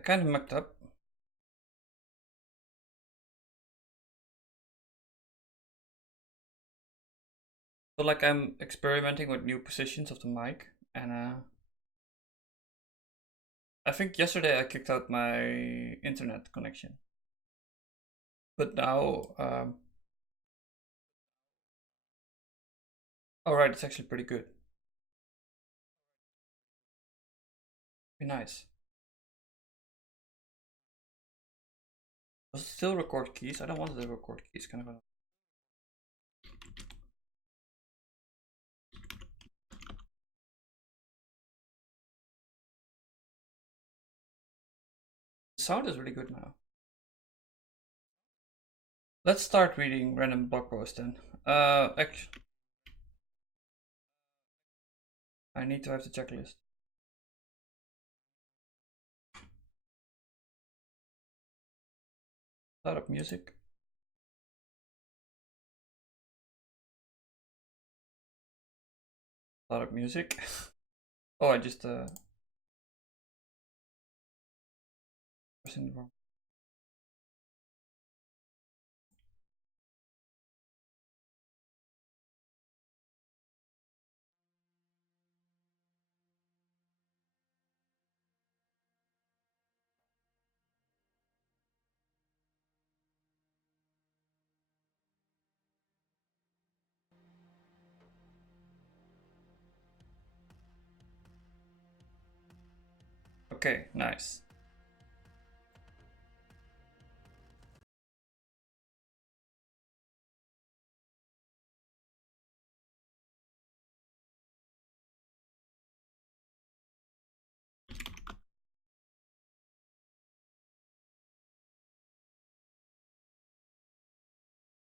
I kind of mucked up. So like I'm experimenting with new positions of the mic, and I think yesterday I kicked out my internet connection. But now, all right, it's actually pretty good. Be nice. Does it still record keys? I don't want it to record keys. Kind of. The sound is really good now. Let's start reading random blog posts then. Actually, I need to have the checklist. Start up music. Start up music. Oh, I just pressing the wrong. Okay, nice.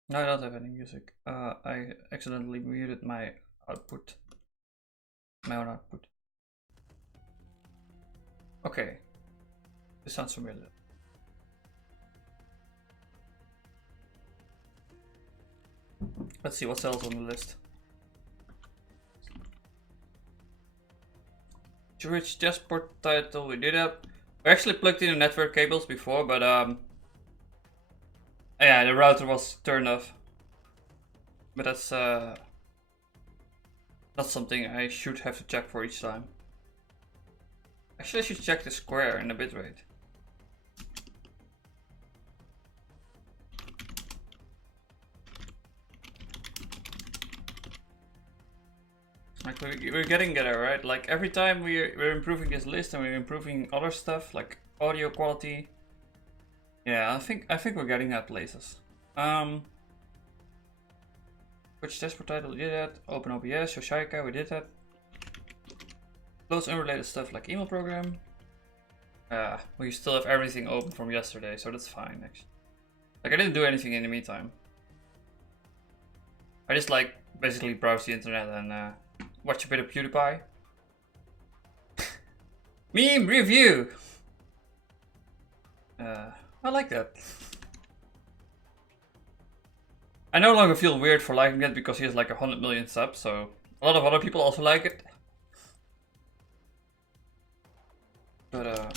No, I don't have any music. I accidentally muted my output. My own output. Okay. This sounds familiar. Let's see what's else on the list. Switch dashboard title, we did that. We actually plugged in the network cables before, but yeah, the router was turned off. But that's not something I should have to check for each time. Actually, I should check the square and the bitrate. Like we're getting there, right? Like every time we're improving this list and we're improving other stuff like audio quality. Yeah, I think we're getting at places. Which dashboard title we did that? Open OBS, Yoshika, we did that. Close unrelated stuff like email program. We still have everything open from yesterday, so that's fine actually. Like I didn't do anything in the meantime. I just like basically browse the internet and watch a bit of PewDiePie. Meme review! I like that. I no longer feel weird for liking it because he has like 100 million subs, so a lot of other people also like it. But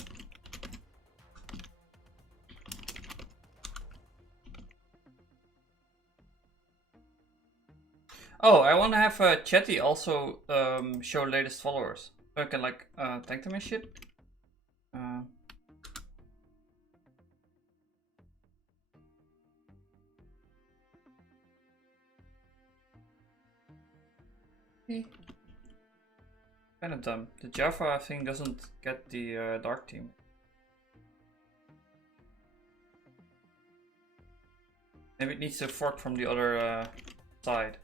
oh, I want to have Chatty also show latest followers. So I can like thank them and shit. Kind of dumb. The Java thing doesn't get the dark team. Maybe it needs to fork from the other side.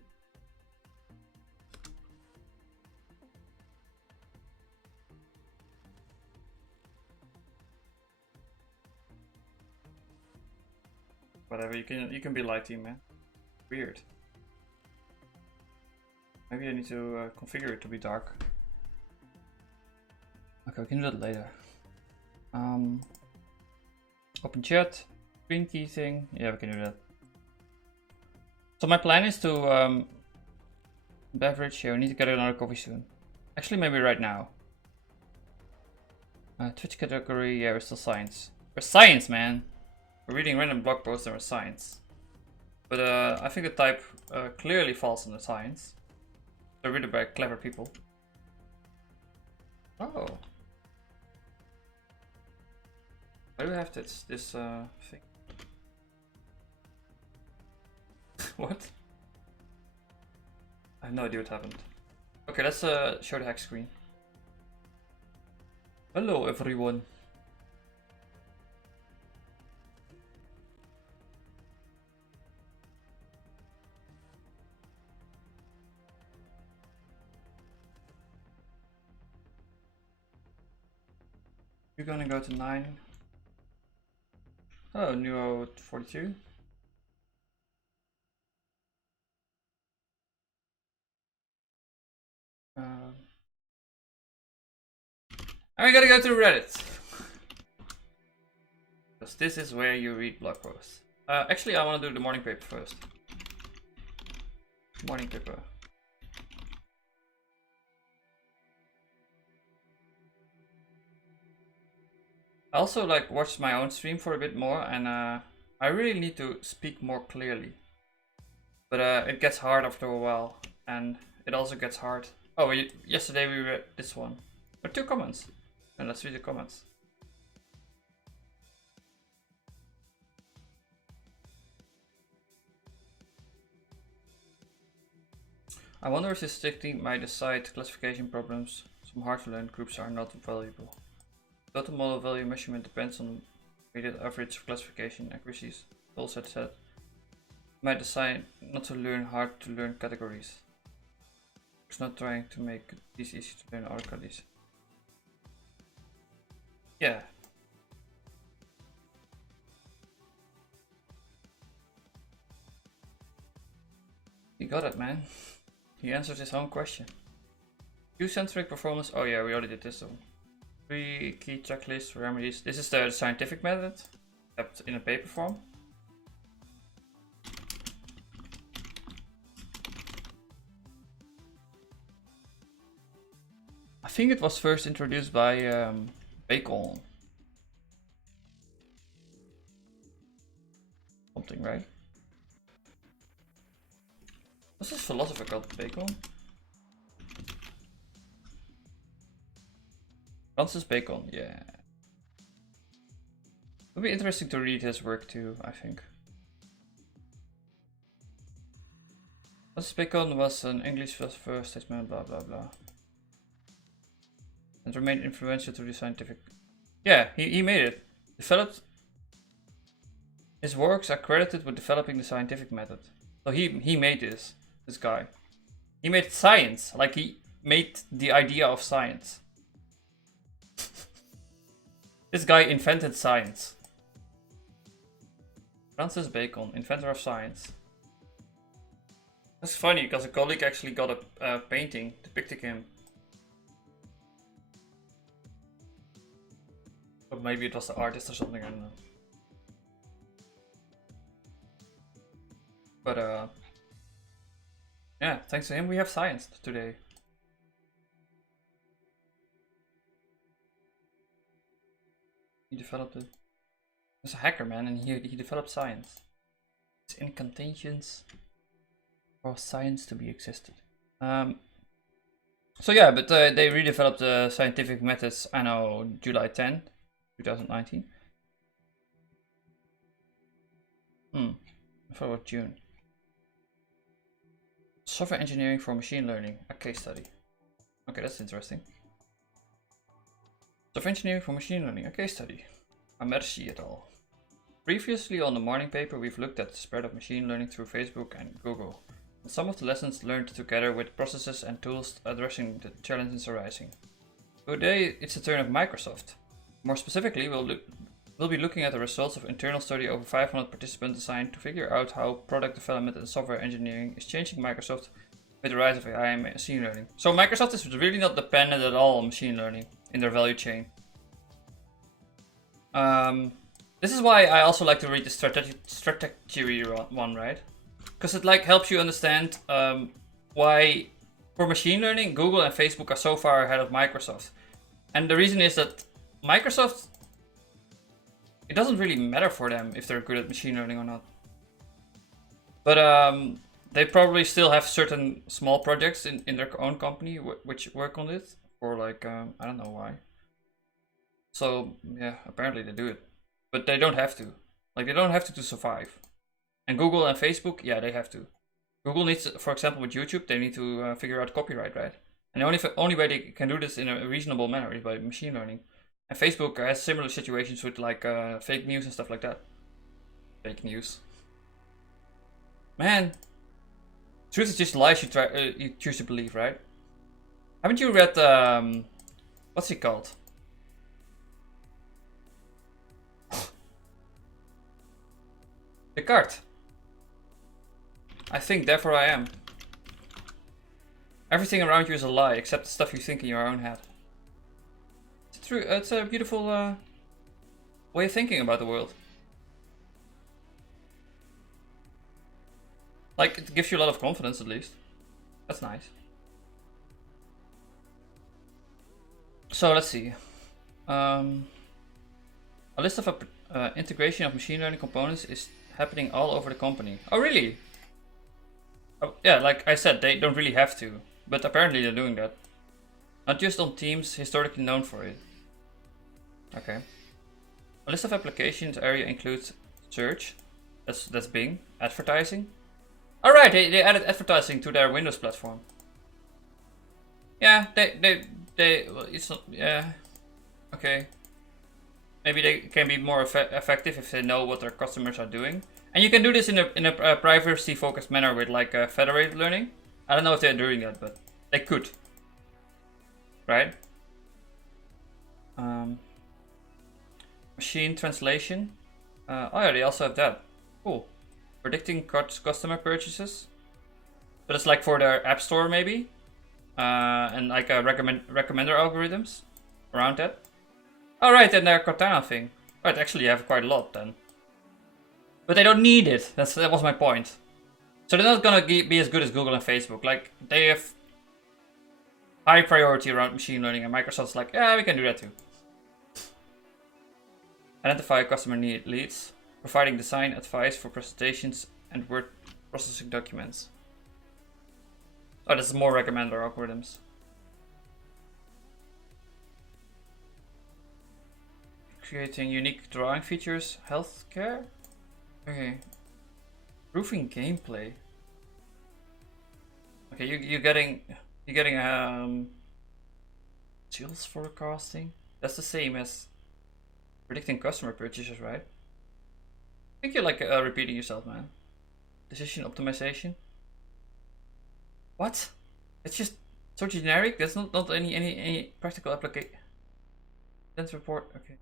Whatever, you can be light team, man. Weird. Maybe I need to configure it to be dark. Okay, we can do that later. Open chat, screen key thing. Yeah, we can do that. So my plan is to beverage. Yeah, we need to get another coffee soon. Actually, maybe right now. Twitch category, yeah, we're still science. We're science, man! We're reading random blog posts and we're science. But I think the type clearly falls under science. They're written by clever people. Oh. Why do we have this thing? What? I have no idea what happened. Okay, let's show the hack screen. Hello everyone. You're gonna go to 9. Hello, Neo 42. And we gotta go to Reddit. Because this is where you read blog posts. Actually, I want to do the morning paper first. Morning paper. I also like watched my own stream for a bit more, and I really need to speak more clearly. But it gets hard after a while, and it also gets hard. Oh, yesterday we read this one. There are 2 comments, and let's read the comments. I wonder if this technique might decide classification problems. Some hard to learn groups are not valuable. Total model value measurement depends on weighted average of classification accuracies. Also said, might decide not to learn hard to learn categories. It's not trying to make these easy to learn other categories. Yeah. He got it, man. He answered his own question. Q-centric performance. Oh yeah, we already did this one. 3 key checklists remedies. This is the scientific method, kept in a paper form. I think it was first introduced by Bacon. Something, right? Was this philosopher called Bacon? Francis Bacon, yeah. It would be interesting to read his work too, I think. Francis Bacon was an English philosopher, statesman, blah blah blah. And remained influential to the scientific. Yeah, he made it. Developed. His works are credited with developing the scientific method. So he made this guy. He made science, like he made the idea of science. This guy invented science. Francis Bacon, inventor of science. That's funny, because a colleague actually got a painting depicting him. Or maybe it was the artist or something, I don't know. But yeah, thanks to him we have science today. He developed it. He's a hacker, man, and he developed science. It's incantations for science to be existed. So yeah, but they redeveloped the scientific methods, I know, July 10, 2019. I thought it was June. Software engineering for machine learning, a case study. Okay, that's interesting. Software engineering for machine learning, a case study. Amerci et al. Previously on the morning paper, we've looked at the spread of machine learning through Facebook and Google, and some of the lessons learned together with processes and tools addressing the challenges arising. Today, it's the turn of Microsoft. More specifically, we'll be looking at the results of an internal study over 500 participants designed to figure out how product development and software engineering is changing Microsoft with the rise of AI and machine learning. So Microsoft is really not dependent at all on machine learning in their value chain. This is why I also like to read the strategy one, right? Because it like helps you understand why for machine learning Google and Facebook are so far ahead of Microsoft. And the reason is that Microsoft, it doesn't really matter for them if they're good at machine learning or not. But they probably still have certain small projects in their own company which work on it for like, I don't know why. So yeah, apparently they do it. But they don't have to. Like, they don't have to survive. And Google and Facebook, yeah, they have to. Google needs, for example, with YouTube, they need to figure out copyright, right? And the only way they can do this in a reasonable manner is by machine learning. And Facebook has similar situations with like fake news and stuff like that. Fake news. Man, truth is just lies you choose to believe, right? Haven't you read, what's he called? Descartes. I think, therefore I am. Everything around you is a lie, except the stuff you think in your own head. It's true. It's a beautiful way of thinking about the world. Like, it gives you a lot of confidence, at least. That's nice. So let's see. A list of integration of machine learning components is happening all over the company. Oh, really? Oh, yeah, like I said, they don't really have to, but apparently they're doing that. Not just on teams historically known for it. Okay. A list of applications area includes search, that's Bing, advertising. Alright, they added advertising to their Windows platform. Yeah, well, it's not, yeah, okay. Maybe they can be more effective if they know what their customers are doing. And you can do this in a privacy-focused manner with like federated learning. I don't know if they're doing that, but they could. Right? Machine translation. Oh yeah, they also have that. Cool. Predicting customer purchases. But it's like for their app store maybe. And like recommender algorithms around that. Alright, and their Cortana thing. Right, actually you have quite a lot then. But they don't need it. That was my point. So they're not gonna be as good as Google and Facebook. Like, they have high priority around machine learning, and Microsoft's like, yeah, we can do that too. Identify customer leads, providing design advice for presentations and word processing documents. Oh, this is more recommender algorithms. Creating unique drawing features, healthcare. Okay. Improving gameplay. Okay, you're getting sales forecasting. That's the same as predicting customer purchases, right? I think you're like repeating yourself, man. Decision optimization. What? It's just so generic. There's not any practical application. Dense report. Okay.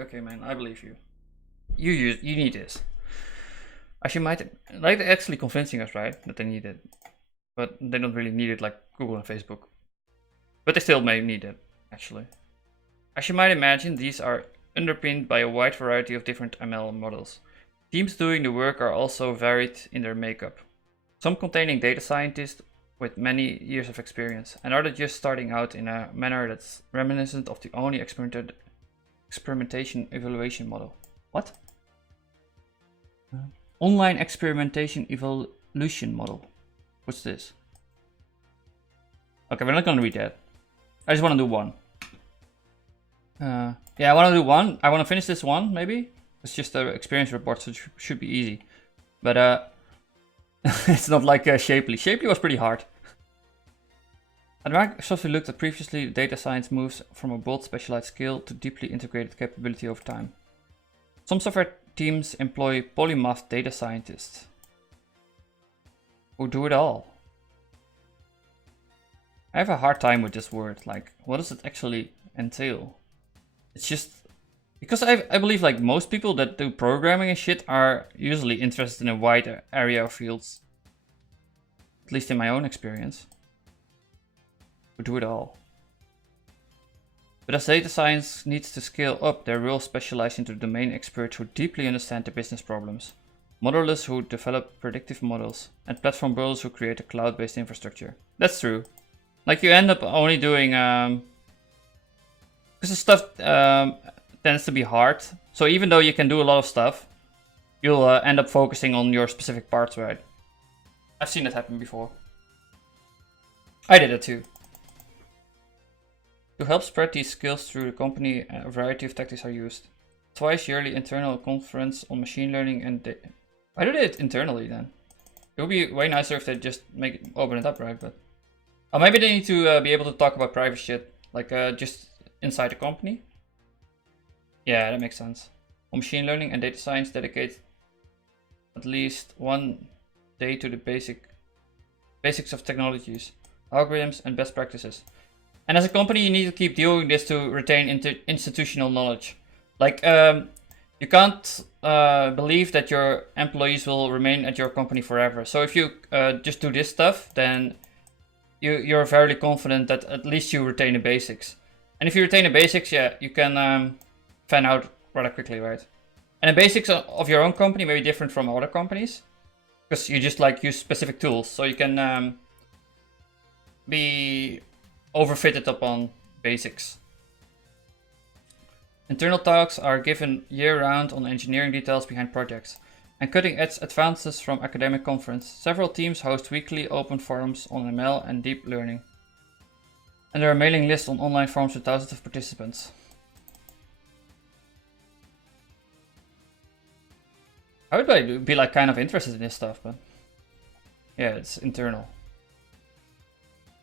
Okay, man. I believe you. You need this. Actually, like they're actually convincing us, right, that they need it, but they don't really need it like Google and Facebook. But they still may need it, actually. As you might imagine, these are underpinned by a wide variety of different ML models. Teams doing the work are also varied in their makeup. Some containing data scientists with many years of experience, and others just starting out in a manner that's reminiscent of the only experimentation evaluation model. What? Online experimentation evolution model. What's this? Okay, we're not gonna read that. I just want to do one. Yeah, I want to do one. I want to finish this one, maybe. It's just an experience report, so it should be easy. But it's not like Shapely. Shapely was pretty hard. At Microsoft, we looked at previously, data science moves from a bold specialized skill to deeply integrated capability over time. Some software teams employ polymath data scientists who do it all. I have a hard time with this word. Like, what does it actually entail? It's just because I believe like most people that do programming and shit are usually interested in a wide area of fields. At least in my own experience. Who do it all. But as data science needs to scale up, their role specialize into domain experts who deeply understand the business problems, modelers who develop predictive models, and platform builders who create a cloud-based infrastructure. That's true. Like you end up only doing Because the stuff tends to be hard. So even though you can do a lot of stuff, you'll end up focusing on your specific parts, right? I've seen that happen before. I did it too. To help spread these skills through the company, a variety of tactics are used. Twice yearly internal conference on machine learning and I did it internally then. It would be way nicer if they just open it up, right? But maybe they need to be able to talk about private shit, like just inside the company. Yeah, that makes sense. On machine learning and data science, dedicate at least 1 day to the basics of technologies, algorithms, and best practices. And as a company, you need to keep doing this to retain institutional knowledge. Like, you can't believe that your employees will remain at your company forever. So if you just do this stuff, then you're fairly confident that at least you retain the basics. And if you retain the basics, yeah, you can fan out rather quickly, right? And the basics of your own company may be different from other companies, because you just like use specific tools. So you can be overfitted upon basics. Internal talks are given year-round on engineering details behind projects and cutting-edge advances from academic conference. Several teams host weekly open forums on ML and deep learning. And there are mailing lists on online forums with thousands of participants. I would be like kind of interested in this stuff, but yeah, it's internal.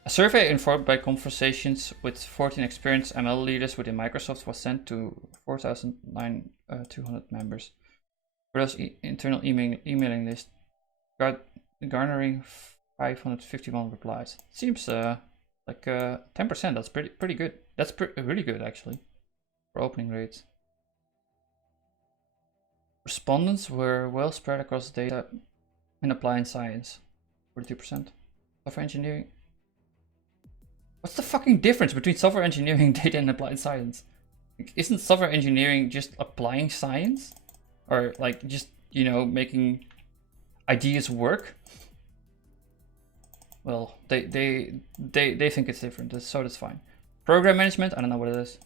A survey informed by conversations with 14 experienced ML leaders within Microsoft was sent to 4,200 members. For those internal emailing list, garnering 551 replies. Seems like 10%. That's pretty good. That's really good actually for opening rates. Respondents were well spread across data and applied science. 42%. Software engineering. What's the fucking difference between software engineering, data, and applied science? Like, isn't software engineering just applying science? Or like just, you know, making ideas work? Well, they think it's different, so that's fine. Program management, I don't know what it is.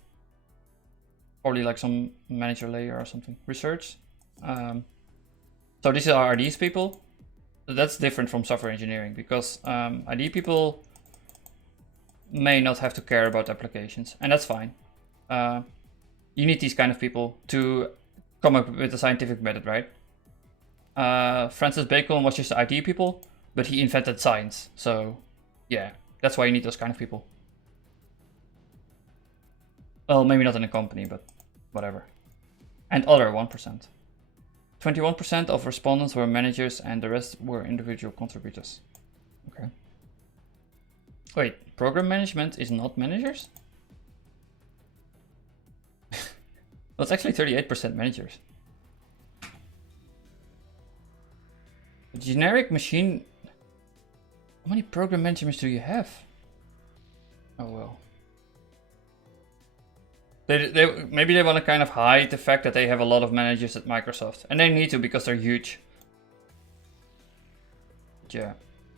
Probably like some manager layer or something. Research. So these are these people. That's different from software engineering because ID people may not have to care about applications, and that's fine. You need these kind of people to come up with a scientific method, right? Francis Bacon was just ID people, but he invented science. So yeah, that's why you need those kind of people. Well, maybe not in a company, but whatever. And other 1%. 21% of respondents were managers and the rest were individual contributors. Okay. Wait, program management is not managers? Well, it's actually 38% managers. A generic machine. How many program managers do you have? Oh well. Maybe they want to kind of hide the fact that they have a lot of managers at Microsoft. And they need to because they're huge. But yeah.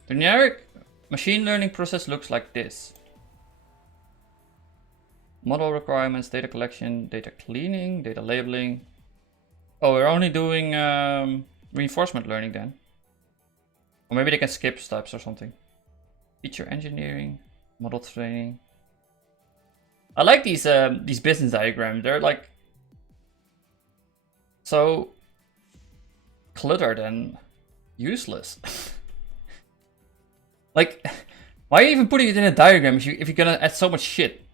The generic machine learning process looks like this. Model requirements, data collection, data cleaning, data labeling. Oh, we're only doing reinforcement learning then. Or maybe they can skip steps or something. Feature engineering, model training. I like these business diagrams. They're like so cluttered and useless. Like, why are you even putting it in a diagram if you're gonna add so much shit?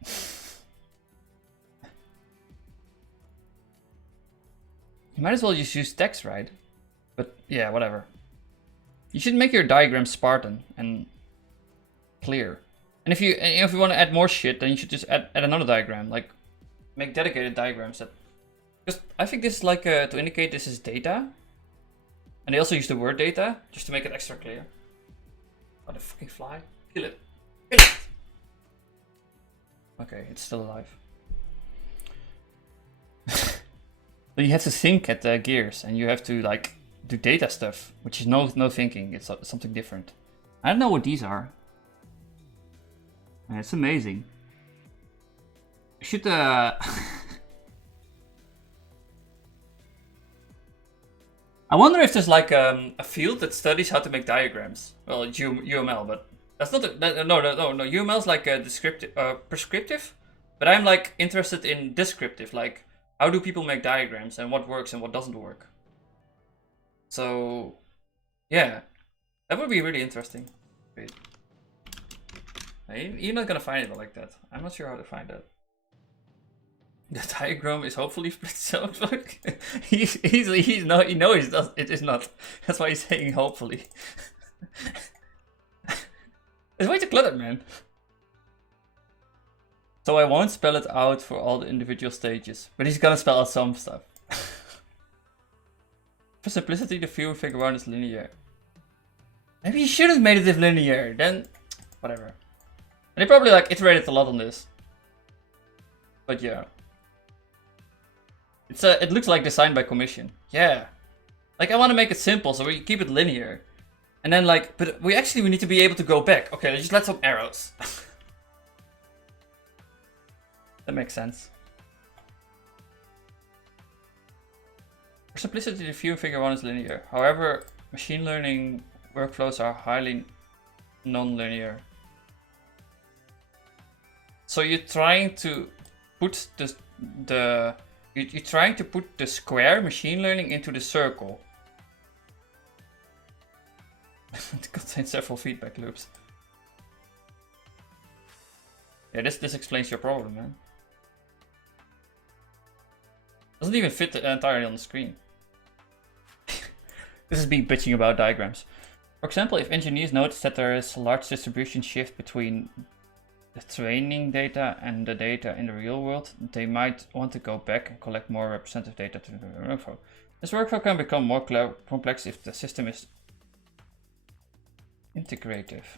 You might as well just use text, right? But yeah, whatever. You should make your diagram Spartan and clear. And if you want to add more shit, then you should just add another diagram. Like, make dedicated diagrams that. Because I think this is like to indicate this is data. And they also use the word data just to make it extra clear. Oh, the fucking fly! Kill it! Kill it! Okay, it's still alive. Then you have to think at the gears, and you have to like do data stuff, which is no thinking. It's something different. I don't know what these are. It's amazing. should I wonder if there's like a field that studies how to make diagrams. Well, it's UML, but that's not no. UML is like a descriptive, prescriptive, but I'm like interested in descriptive, like how do people make diagrams and what works and what doesn't work. So, yeah, that would be really interesting. Wait. You're not gonna find it like that. I'm not sure how to find that. The diagram is hopefully split so he knows it is not. That's why he's saying hopefully. It's way too cluttered, man. So I won't spell it out for all the individual stages, but he's gonna spell out some stuff. For simplicity, the view figure 1 is linear. Maybe he should have made it linear, then whatever. And they probably like iterated a lot on this. But yeah. It looks like designed by commission. Yeah. Like I want to make it simple, so we keep it linear. And then like, but we need to be able to go back. Okay, let's just let some arrows. That makes sense. For simplicity, the view in figure 1 is linear. However, machine learning workflows are highly non-linear. So you're trying to put you're trying to put the square machine learning into the circle. It contains several feedback loops. Yeah, this explains your problem, man. Doesn't even fit entirely on the screen. This is me bitching about diagrams. For example, if engineers notice that there is a large distribution shift between the training data and the data in the real world, they might want to go back and collect more representative data to the workflow. This workflow can become more complex if the system is integrative.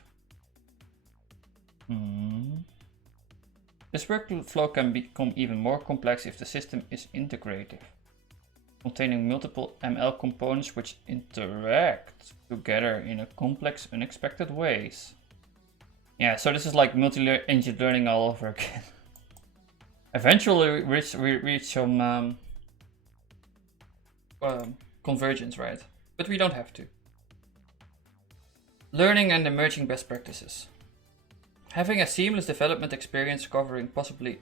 This workflow can become even more complex if the system is integrative, containing multiple ML components which interact together in a complex, unexpected ways. Yeah, so this is like multi-engine learning all over again. Eventually we reach some convergence, right? But we don't have to. Learning and emerging best practices. Having a seamless development experience covering possibly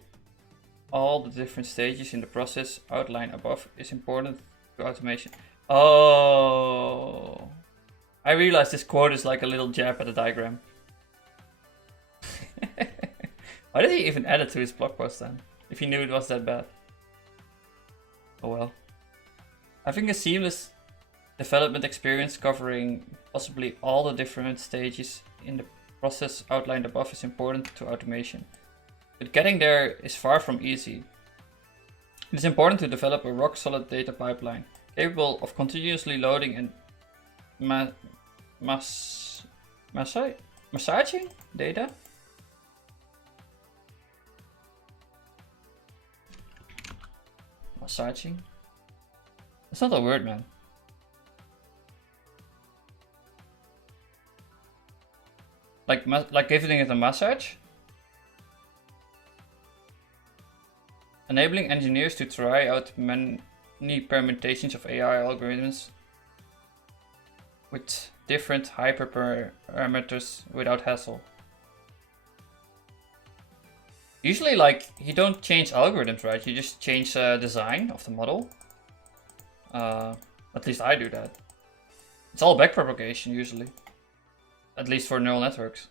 all the different stages in the process outlined above is important to automation. Oh, I realize this quote is like a little jab at the diagram. Why did he even add it to his blog post then, if he knew it was that bad? Oh well. Having a seamless development experience covering possibly all the different stages in the process outlined above is important to automation. But getting there is far from easy. It is important to develop a rock-solid data pipeline capable of continuously loading and massaging data. Massaging? That's not a word, man. Like giving it a massage? Enabling engineers to try out many permutations of AI algorithms with different hyperparameters without hassle. Usually, like, you don't change algorithms, right? You just change design of the model. At least I do that. It's all backpropagation usually. At least for neural networks.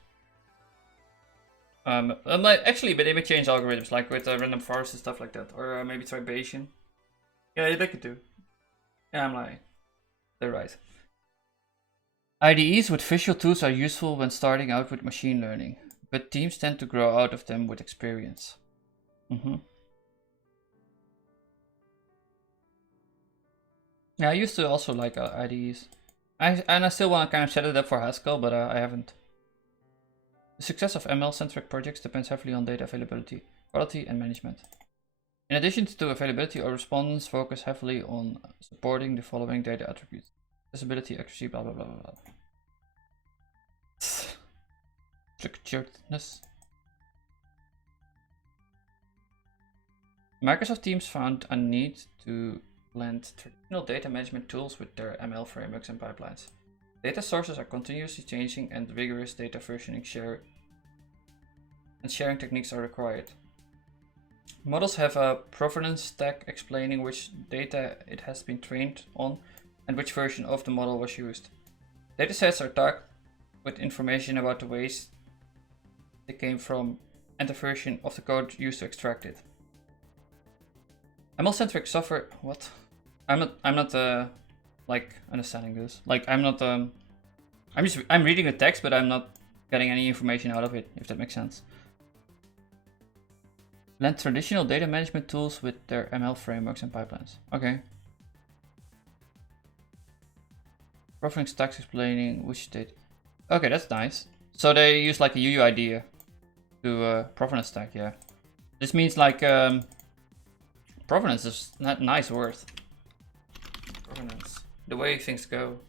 Actually, but they may change algorithms, like with random forest and stuff like that. Or maybe try Bayesian. Yeah, they could do. Yeah, I'm lying. They're right. IDEs with visual tools are useful when starting out with machine learning, but teams tend to grow out of them with experience. Yeah, I used to also like IDEs. I still want to kind of set it up for Haskell, but I haven't. The success of ML-centric projects depends heavily on data availability, quality, and management. In addition to availability, our respondents focus heavily on supporting the following data attributes: accessibility, accuracy, blah blah blah blah. Structuredness. Microsoft Teams found a need to blend traditional data management tools with their ML frameworks and pipelines. Data sources are continuously changing and rigorous data versioning sharing techniques are required. Models have a provenance tag explaining which data it has been trained on and which version of the model was used. Datasets are tagged with information about the ways they came from and the version of the code used to extract it. ML-centric software. What? I'm not like understanding this. Like I'm reading the text, but I'm not getting any information out of it. If that makes sense. Blend traditional data management tools with their ML frameworks and pipelines. Okay. Provenance tags explaining which data. Okay, that's nice. So they use like a UUID to provenance tag. Yeah. This means like provenance is not nice word. Provenance. The way things go.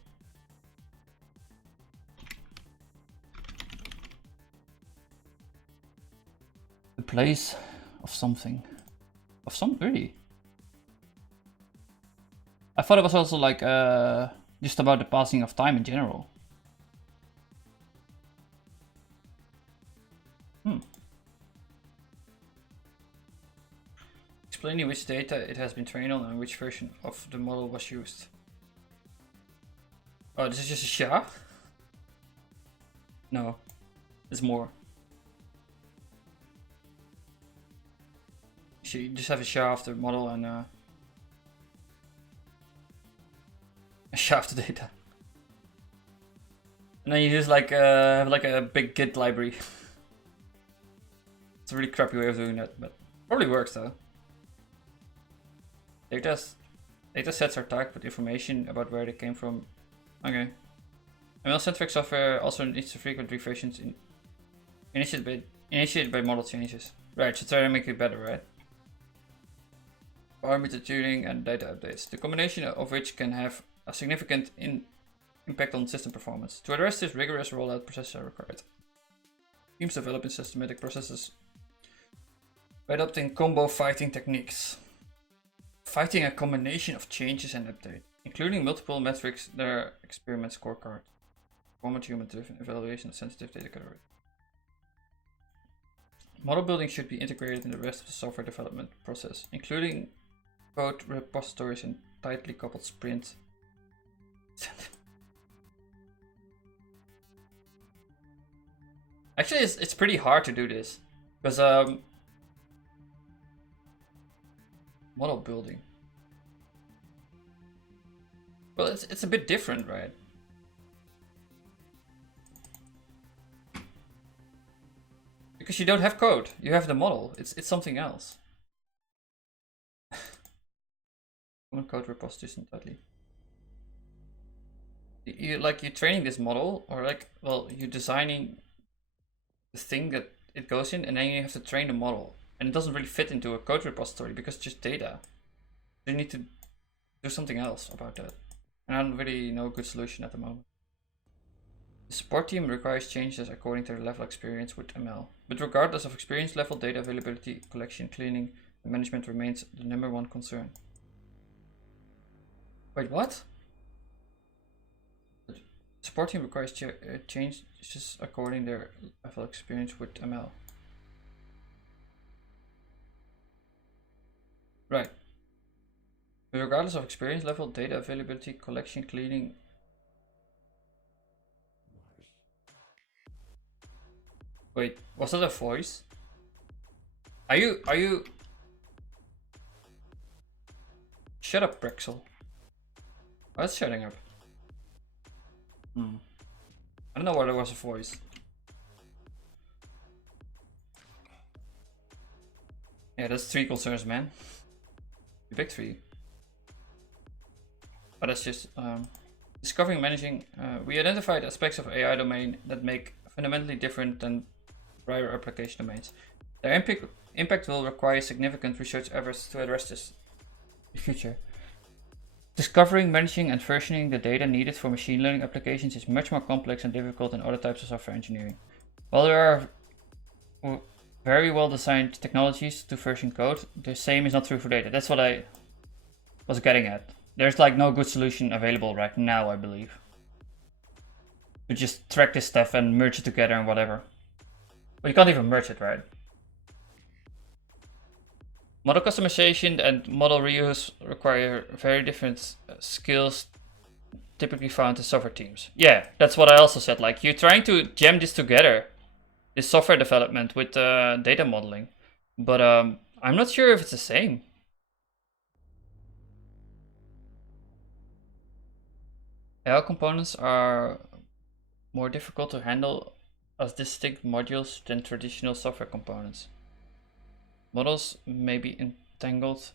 The place of something. Of some really. I thought it was also like just about the passing of time in general. Explaining which data it has been trained on and which version of the model was used. Oh, this is just a SHA? No, there's more. So you just have a SHA of the model and a SHA of the data. And then you just like have like a big Git library. It's a really crappy way of doing that, but probably works though. Data sets are tagged with information about where they came from. Okay. ML-centric software also needs to frequent revisions initiated by model changes. Right, so try to make it better, right? Parameter tuning and data updates, the combination of which can have a significant impact on system performance. To address this, rigorous rollout processes are required. Teams develop in systematic processes by adopting combo fighting techniques. Fighting a combination of changes and updates, including multiple metrics that are experiment scorecard, performance human-driven evaluation of sensitive data categories. Model building should be integrated in the rest of the software development process, including code repositories and tightly coupled sprint. Actually, it's pretty hard to do this because model building. Well, it's a bit different, right? Because you don't have code, you have the model. It's something else. Common code repositories and tightly. You're training this model, or you're designing the thing that it goes in, and then you have to train the model. And it doesn't really fit into a code repository because it's just data. You need to do something else about that. And I don't really know a good solution at the moment. The support team requires changes according to their level of experience with ML. But regardless of experience level, data availability, collection, cleaning, and management remains the #1 concern. Wait, what? The support team requires changes according to their level of experience with ML. Right. But regardless of experience level, data availability, collection, cleaning. Wait, was that a voice? Are you? Shut up, Brexel. Oh, it's shutting up. I don't know why there was a voice. Yeah, that's 3 concerns, man. You picked 3. But that's just discovering and managing. We identified aspects of AI domain that make fundamentally different than prior application domains. Their impact will require significant research efforts to address this in the future. Discovering, managing, and versioning the data needed for machine learning applications is much more complex and difficult than other types of software engineering. While there very well designed technologies to version code. The same is not true for data. That's what I was getting at. There's like no good solution available right now, I believe. To just track this stuff and merge it together and whatever. But you can't even merge it, right? Model customization and model reuse require very different skills typically found in software teams. Yeah, that's what I also said. Like, you're trying to jam this together, this software development with data modeling. But I'm not sure if it's the same. AI components are more difficult to handle as distinct modules than traditional software components. Models may be entangled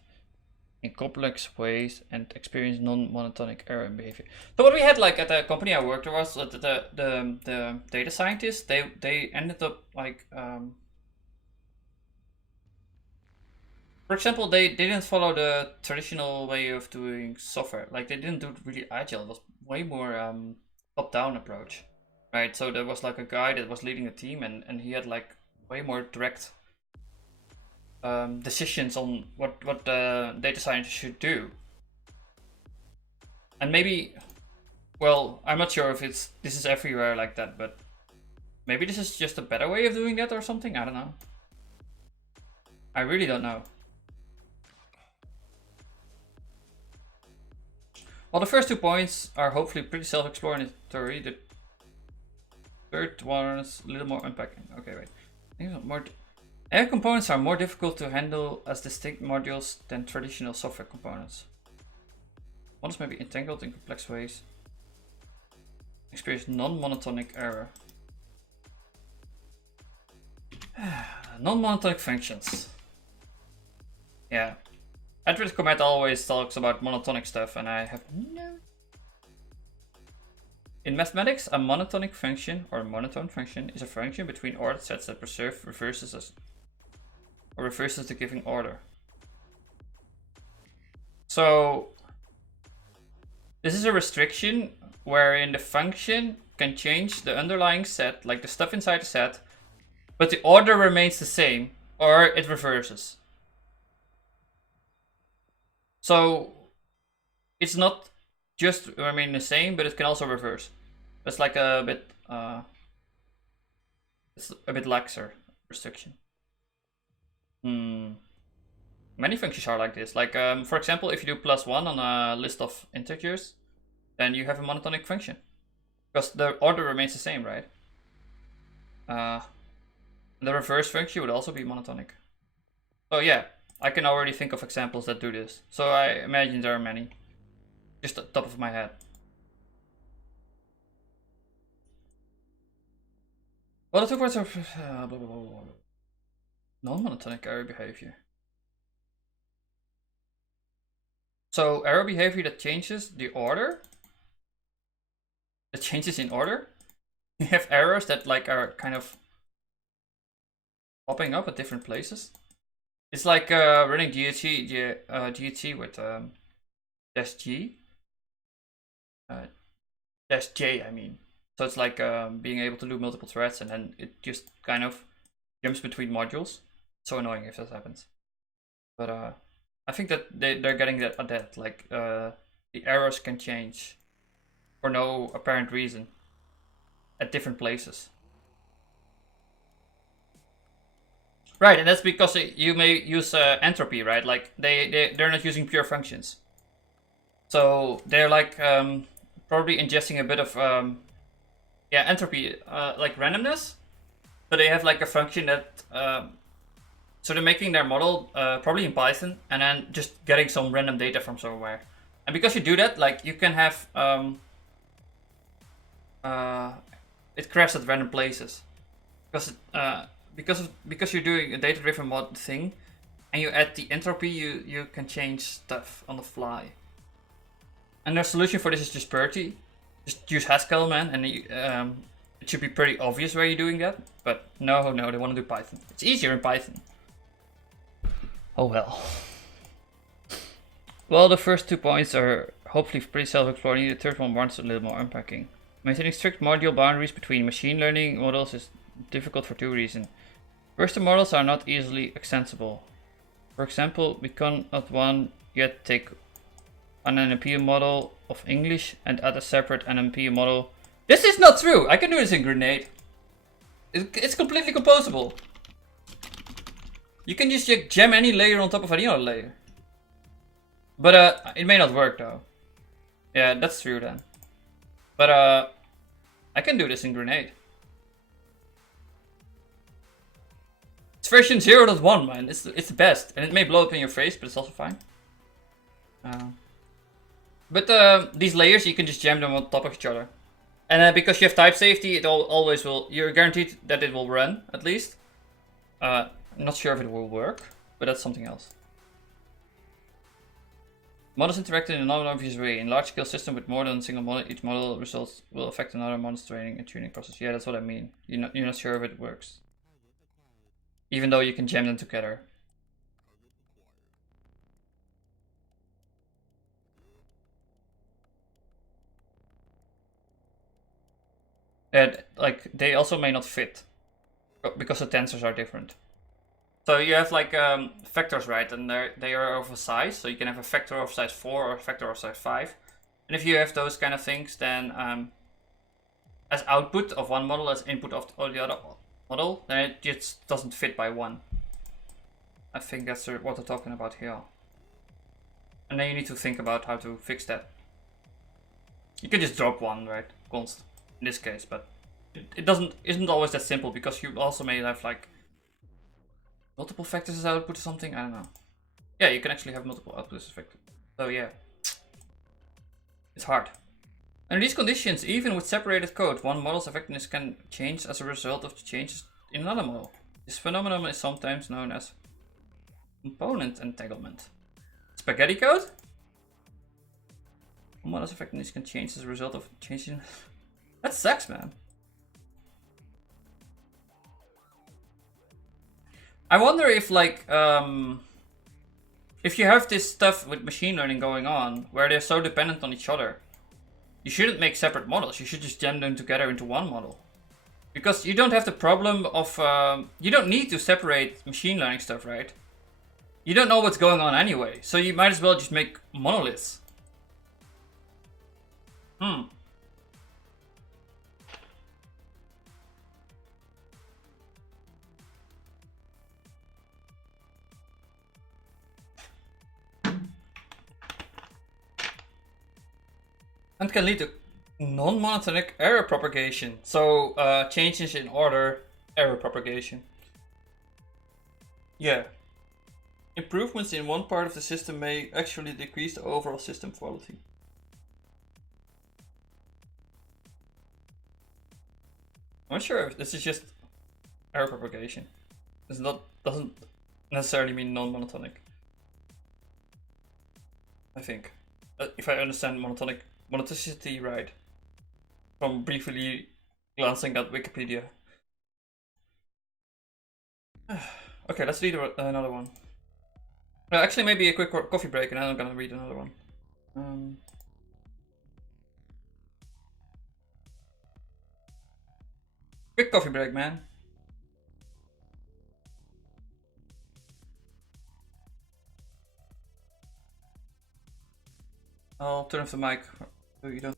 in complex ways and experience non-monotonic error in behavior. So what we had like at the company I worked was that the data scientists, they ended up like for example, they didn't follow the traditional way of doing software. Like, they didn't do it really agile. It was way more top-down approach, right? So there was like a guy that was leading a team, and he had like way more direct decisions on what the data scientists should do. And maybe, well, I'm not sure if this is everywhere like that, but maybe this is just a better way of doing that or something. I don't know. I really don't know. Well, the first 2 points are hopefully pretty self-explanatory. The third one is a little more unpacking. Okay, wait. I think more. AI components are more difficult to handle as distinct modules than traditional software components. Models may be entangled in complex ways. Experience non-monotonic error. Non-monotonic functions. Yeah. Edward Comet always talks about monotonic stuff, and I have no. In mathematics, a monotonic function or monotone function is a function between ordered sets that reverses the given order. So this is a restriction wherein the function can change the underlying set, like the stuff inside the set, but the order remains the same, or it reverses. So it's not just remain the same, but it can also reverse. It's like a bit it's a bit laxer restriction. Many functions are like this. Like for example, if you do +1 on a list of integers, then you have a monotonic function because the order remains the same, right? The reverse function would also be monotonic. So yeah, I can already think of examples that do this. So I imagine there are many. Just at the top of my head. Well, the 2 words are non-monotonic error behavior. So error behavior that changes the order. That changes in order. You have errors that like are kind of popping up at different places. It's like running GHC with -G. -J, I mean. So it's like being able to do multiple threads, and then it just kind of jumps between modules. So annoying if that happens. But I think that they're getting that at that. Like the errors can change for no apparent reason at different places. Right, and that's because you may use entropy, right? Like they're not using pure functions, so they're like probably ingesting a bit of entropy, like randomness. But they have like a function that so they're making their model probably in Python, and then just getting some random data from somewhere. And because you do that, like you can have it crashes at random places because you're doing a data-driven mod thing, and you add the entropy, you can change stuff on the fly. And their solution for this is just Disperty. Just use Haskell, man, and it should be pretty obvious where you're doing that. But no, they want to do Python. It's easier in Python. Oh well. Well, the first 2 points are hopefully pretty self-explanatory. The third one wants a little more unpacking. Maintaining strict module boundaries between machine learning models is difficult for 2 reasons. Version models are not easily extensible. For example, we cannot yet take an NMP model of English and add a separate NMP model. This is not true! I can do this in Grenade. It's completely composable. You can just jam any layer on top of any other layer. But it may not work though. Yeah, that's true then. But I can do this in Grenade. It's version 0.1, man. It's the best. And it may blow up in your face, but it's also fine. But these layers, you can just jam them on top of each other. And because you have type safety, it always will. You're guaranteed that it will run, at least. I'm not sure if it will work, but that's something else. Models interact in a non-obvious way. In large-scale system with more than a single model, each model results will affect another model's training and tuning process. Yeah, that's what I mean. You're not sure if it works. Even though you can jam them together. Yeah, like, they also may not fit. Because the tensors are different. So you have like vectors, right? And they are of a size. So you can have a vector of size 4 or a vector of size 5. And if you have those kind of things, then as output of one model, as input of the other model, then it just doesn't fit by one. I think that's what they're talking about here. And then you need to think about how to fix that. You can just drop one, right? Const in this case, but it isn't always that simple, because you also may have like multiple factors as output or something. I don't know. Yeah, you can actually have multiple outputs as factors. So yeah, it's hard. Under these conditions, even with separated code, one model's effectiveness can change as a result of the changes in another model. This phenomenon is sometimes known as component entanglement. Spaghetti code? One model's effectiveness can change as a result of changing. That sucks, man. I wonder if like if you have this stuff with machine learning going on where they're so dependent on each other, you shouldn't make separate models. You should just jam them together into one model. Because you don't have the problem of you don't need to separate machine learning stuff, right? You don't know what's going on anyway, so you might as well just make monoliths. And can lead to non-monotonic error propagation. So changes in order, error propagation. Yeah. Improvements in one part of the system may actually decrease the overall system quality. I'm not sure if this is just error propagation. This doesn't necessarily mean non-monotonic. I think. If I understand monotonicity right. From briefly glancing at Wikipedia. Okay, let's read another one. Actually, maybe a quick coffee break and then I'm gonna read another one. Quick coffee break, man. I'll turn off the mic so you don't.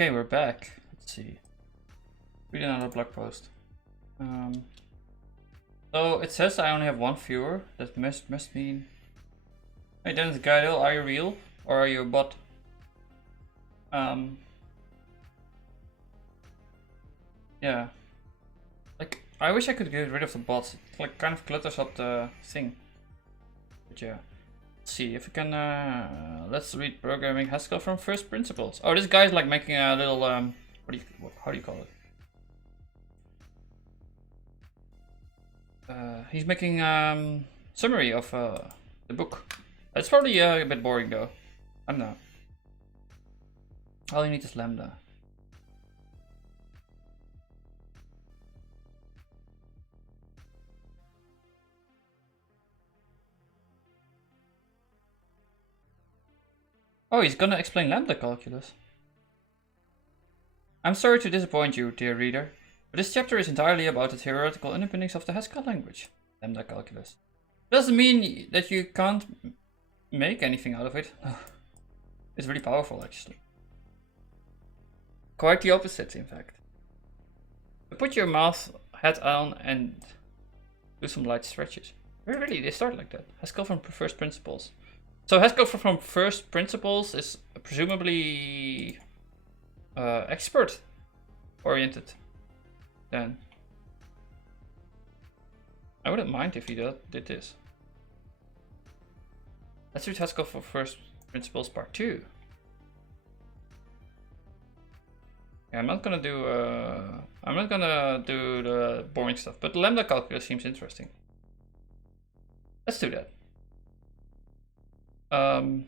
Okay, we're back. Let's see. Read another blog post. So it says I only have one viewer. That must mean. Hey Dennis Guidel, are you real or are you a bot? Yeah. Like I wish I could get rid of the bots. It like kind of clutters up the thing. But yeah. Let's see if we can let's read programming Haskell from first principles. Oh, this guy's like making a little how do you call it? He's making summary of the book. It's probably a bit boring though. I don't know. All you need is lambda. Oh, he's gonna explain lambda calculus. I'm sorry to disappoint you, dear reader, but this chapter is entirely about the theoretical underpinnings of the Haskell language, lambda calculus. It doesn't mean that you can't make anything out of it. It's really powerful, actually. Quite the opposite, in fact. Put your math hat on and do some light stretches. Really, they start like that. Haskell from first principles. So Haskell from first principles is presumably expert oriented. Then I wouldn't mind if he did this. Let's read Haskell for first principles part 2. Yeah, I'm not gonna do the boring stuff, but lambda calculus seems interesting. Let's do that. I'm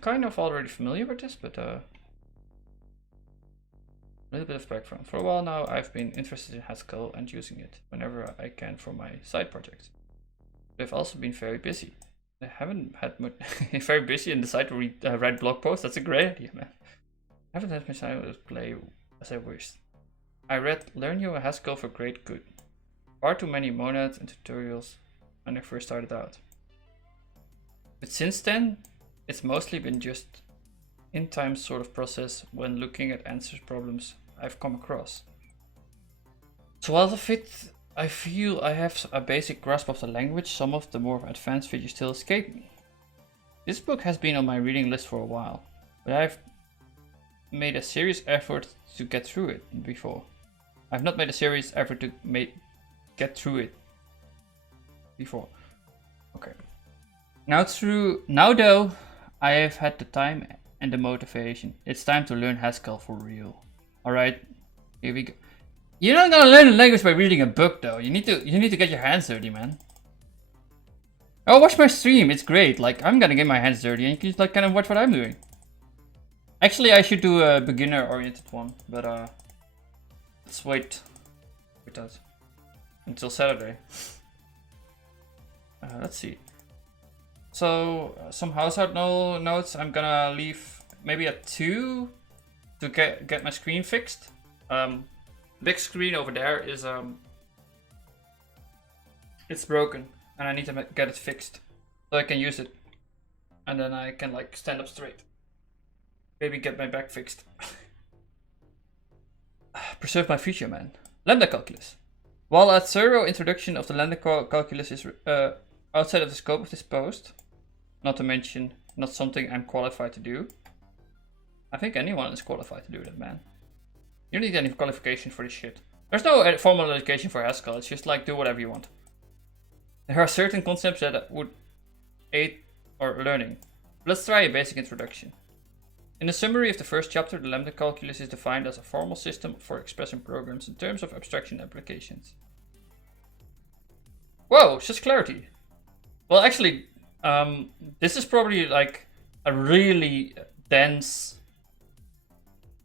kind of already familiar with this, but a little bit of background. For a while now, I've been interested in Haskell and using it whenever I can for my side projects. But I've also been very busy. I haven't had much very busy and decided to write blog posts. That's a great idea, man. I haven't had much time to play as I wished. I read Learn You a Haskell for Great Good. Far too many monads and tutorials when I first started out. But since then, it's mostly been just in-time sort of process when looking at answers problems I've come across. So out of it, I feel I have a basic grasp of the language. Some of the more advanced features still escape me. This book has been on my reading list for a while, but I've made a serious effort to get through it before. I've not made a serious effort to get through it before. Okay. Now though, I have had the time and the motivation. It's time to learn Haskell for real. Alright, here we go. You're not gonna learn the language by reading a book though. You need to get your hands dirty, man. Oh, watch my stream, it's great. Like, I'm gonna get my hands dirty and you can just like kind of watch what I'm doing. Actually, I should do a beginner oriented one, but let's wait with that until Saturday. Let's see. So some household notes. I'm gonna leave maybe at 2 to get my screen fixed. Big screen over there is it's broken and I need to get it fixed so I can use it, and then I can like stand up straight. Maybe get my back fixed. Preserve my future, man. Lambda calculus. While a thorough introduction of the lambda calculus is outside of the scope of this post, not to mention not something I'm qualified to do. I think anyone is qualified to do that, man. You don't need any qualification for this shit. There's no formal education for Haskell. It's just like do whatever you want. There are certain concepts that would aid our learning. Let's try a basic introduction. In the summary of the first chapter, the lambda calculus is defined as a formal system for expressing programs in terms of abstraction applications. Whoa, such clarity. Well, actually, this is probably like a really dense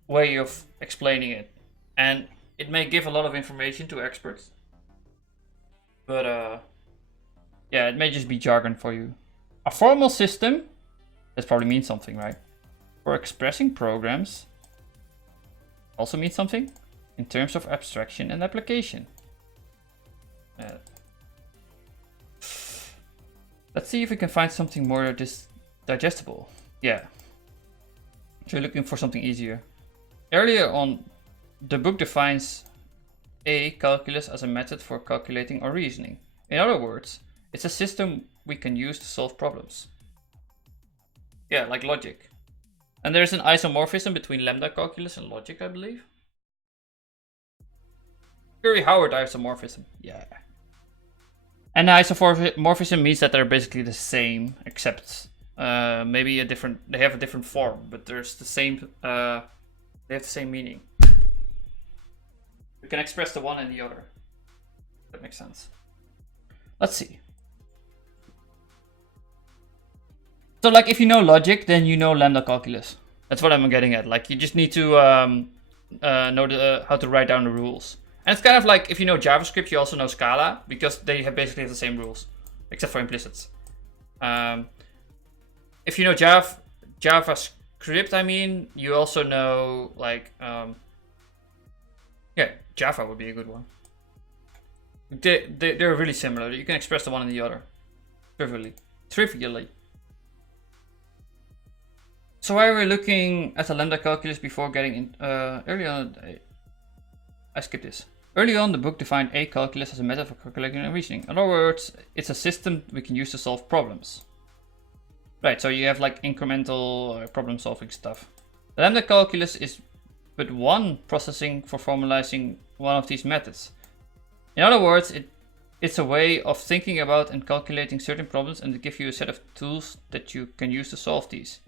way of explaining it, and it may give a lot of information to experts, but yeah, it may just be jargon for you. A formal system, that probably means something, right? For expressing programs also means something in terms of abstraction and application. Let's see if we can find something more digestible. Yeah. So you're looking for something easier. Earlier on, the book defines a calculus as a method for calculating or reasoning. In other words, it's a system we can use to solve problems. Yeah, like logic. And there's an isomorphism between lambda calculus and logic, I believe. Curie-Howard isomorphism. Yeah. And isomorphism means that they're basically the same, except maybe they have a different form, but there's the same, they have the same meaning. You can express the one and the other. That makes sense. Let's see. So like if you know logic, then you know lambda calculus. That's what I'm getting at. Like you just need to know how to write down the rules. And it's kind of like if you know JavaScript, you also know Scala, because they basically have the same rules, except for implicits. If you know JavaScript, I mean, you also know like, yeah, Java would be a good one. They're really similar. You can express the one and the other, trivially. So why are we looking at the lambda calculus before getting in? Early on, I skipped this. Early on, the book defined a calculus as a method for calculating and reasoning. In other words, it's a system we can use to solve problems. Right, so you have like incremental problem solving stuff. The lambda calculus is but one processing for formalizing one of these methods. In other words, it's a way of thinking about and calculating certain problems and to give you a set of tools that you can use to solve these.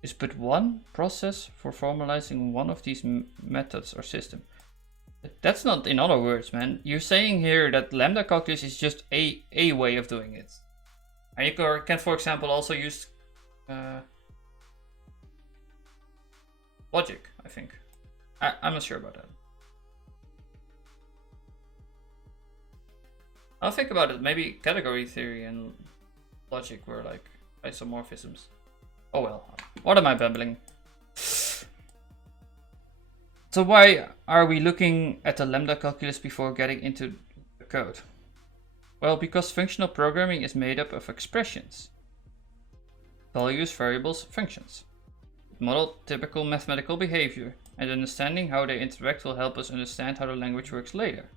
Is but one process for formalizing one of these methods or system. That's not in other words, man. You're saying here that lambda calculus is just a way of doing it. And you can for example, also use logic, I think. I'm not sure about that. I'll think about it. Maybe category theory and logic were like isomorphisms. Oh well, what am I babbling? So why are we looking at the lambda calculus before getting into the code? Well, because functional programming is made up of expressions. Values, variables, functions. Model typical mathematical behavior, and understanding how they interact will help us understand how the language works later.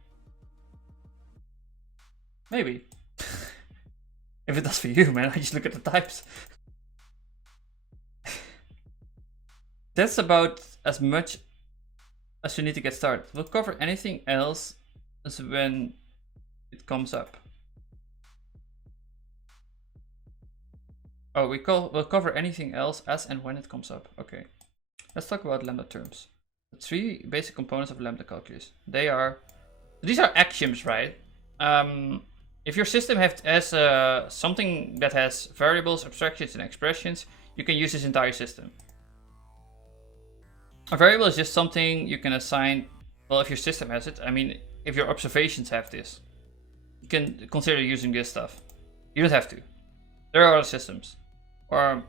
Maybe. If it does for you, man, I just look at the types. That's about as much as you need to get started. We'll cover anything else as when it comes up. Oh, we'll cover anything else as and when it comes up. Okay. Let's talk about lambda terms. The three basic components of lambda calculus. These are axioms, right? If your system has something that has variables, abstractions, and expressions, you can use this entire system. A variable is just something you can assign, well, if your system has it. I mean, if your observations have this, you can consider using this stuff. You don't have to. There are other systems. Or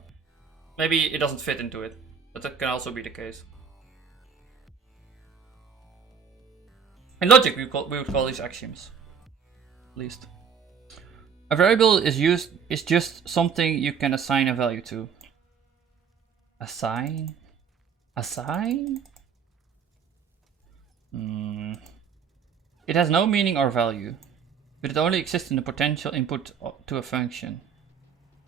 maybe it doesn't fit into it, but that can also be the case. In logic, we would call these axioms, at least. A variable is just something you can assign a value to. Assign? It has no meaning or value, but it only exists in the potential input to a function.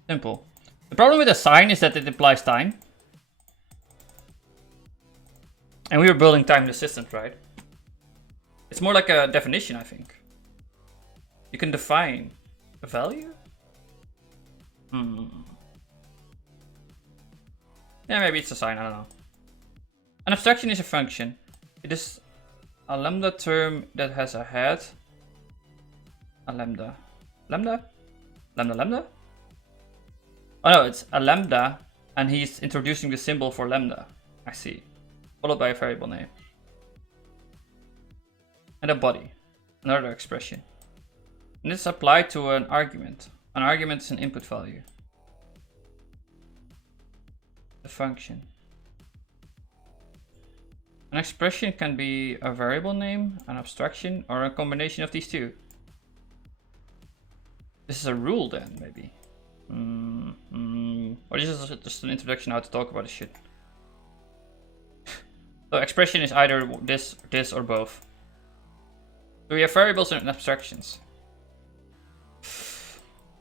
Simple. The problem with assign is that it implies time. And we were building time assistant, right? It's more like a definition, I think. You can define a value? Yeah, maybe it's a sign, I don't know. An abstraction is a function. It is a lambda term that has a head. A lambda. Lambda? Lambda? Oh no, it's a lambda, and he's introducing the symbol for lambda. I see. Followed by a variable name. And a body. Another expression. And it's applied to an argument. An argument is an input value. The function. An expression can be a variable name, an abstraction, or a combination of these two. This is a rule then, maybe. or this is just an introduction how to talk about this shit. So expression is either this, or both. So we have variables and abstractions.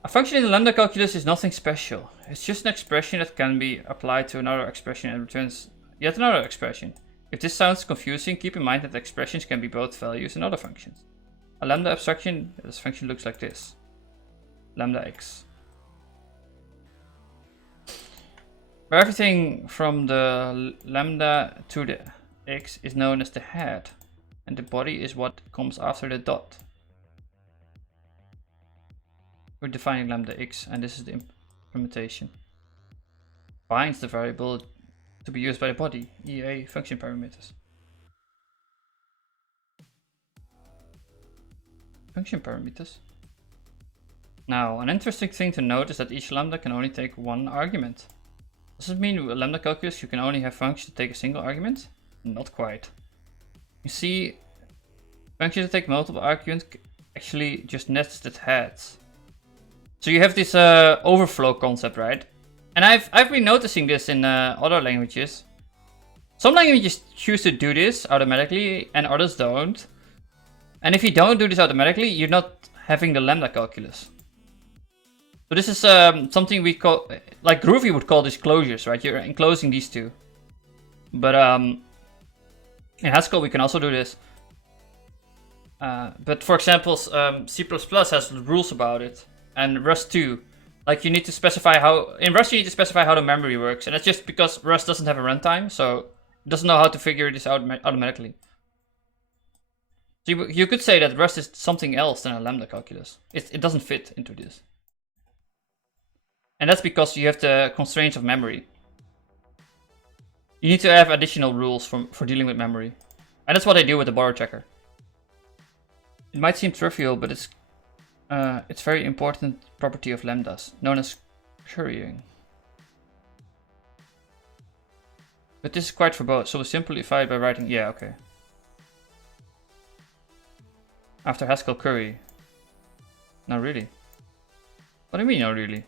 A function in the lambda calculus is nothing special. It's just an expression that can be applied to another expression and returns yet another expression. If this sounds confusing, keep in mind that expressions can be both values and other functions. A lambda abstraction, this function looks like this. Lambda x. Where everything from the lambda to the x is known as the head, and the body is what comes after the dot. We're defining lambda x, and this is the implementation. Binds the variable to be used by the body, e.a. function parameters. Function parameters. Now, an interesting thing to note is that each lambda can only take one argument. Does it mean with lambda calculus you can only have functions that take a single argument? Not quite. You see, functions that take multiple arguments actually just nested heads. So you have this overflow concept, right? And I've been noticing this in other languages. Some languages choose to do this automatically and others don't. And if you don't do this automatically, you're not having the lambda calculus. So this is something we call, like Groovy would call this closures, right? You're enclosing these two. But in Haskell we can also do this. But for example, C++ has rules about it. And Rust too. Like you need to specify how, in Rust you need to specify how the memory works. And that's just because Rust doesn't have a runtime, so it doesn't know how to figure this out automatically. So you could say that Rust is something else than a lambda calculus. It doesn't fit into this. And that's because you have the constraints of memory. You need to have additional rules for dealing with memory. And that's what I do with the borrow checker. It might seem trivial, but it's very important property of lambdas, known as currying. But this is quite verbose, so we simplify it by writing, yeah, okay. After Haskell curry. No, really? What do you mean, no, really?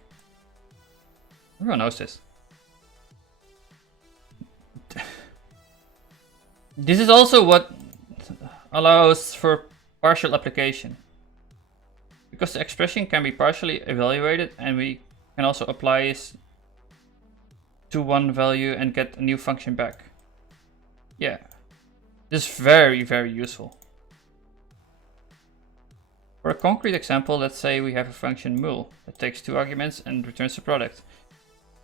Everyone knows this. This is also what allows for partial application. Because the expression can be partially evaluated and we can also apply this to one value and get a new function back. Yeah. This is very, very useful. For a concrete example, let's say we have a function mul that takes 2 arguments and returns the product.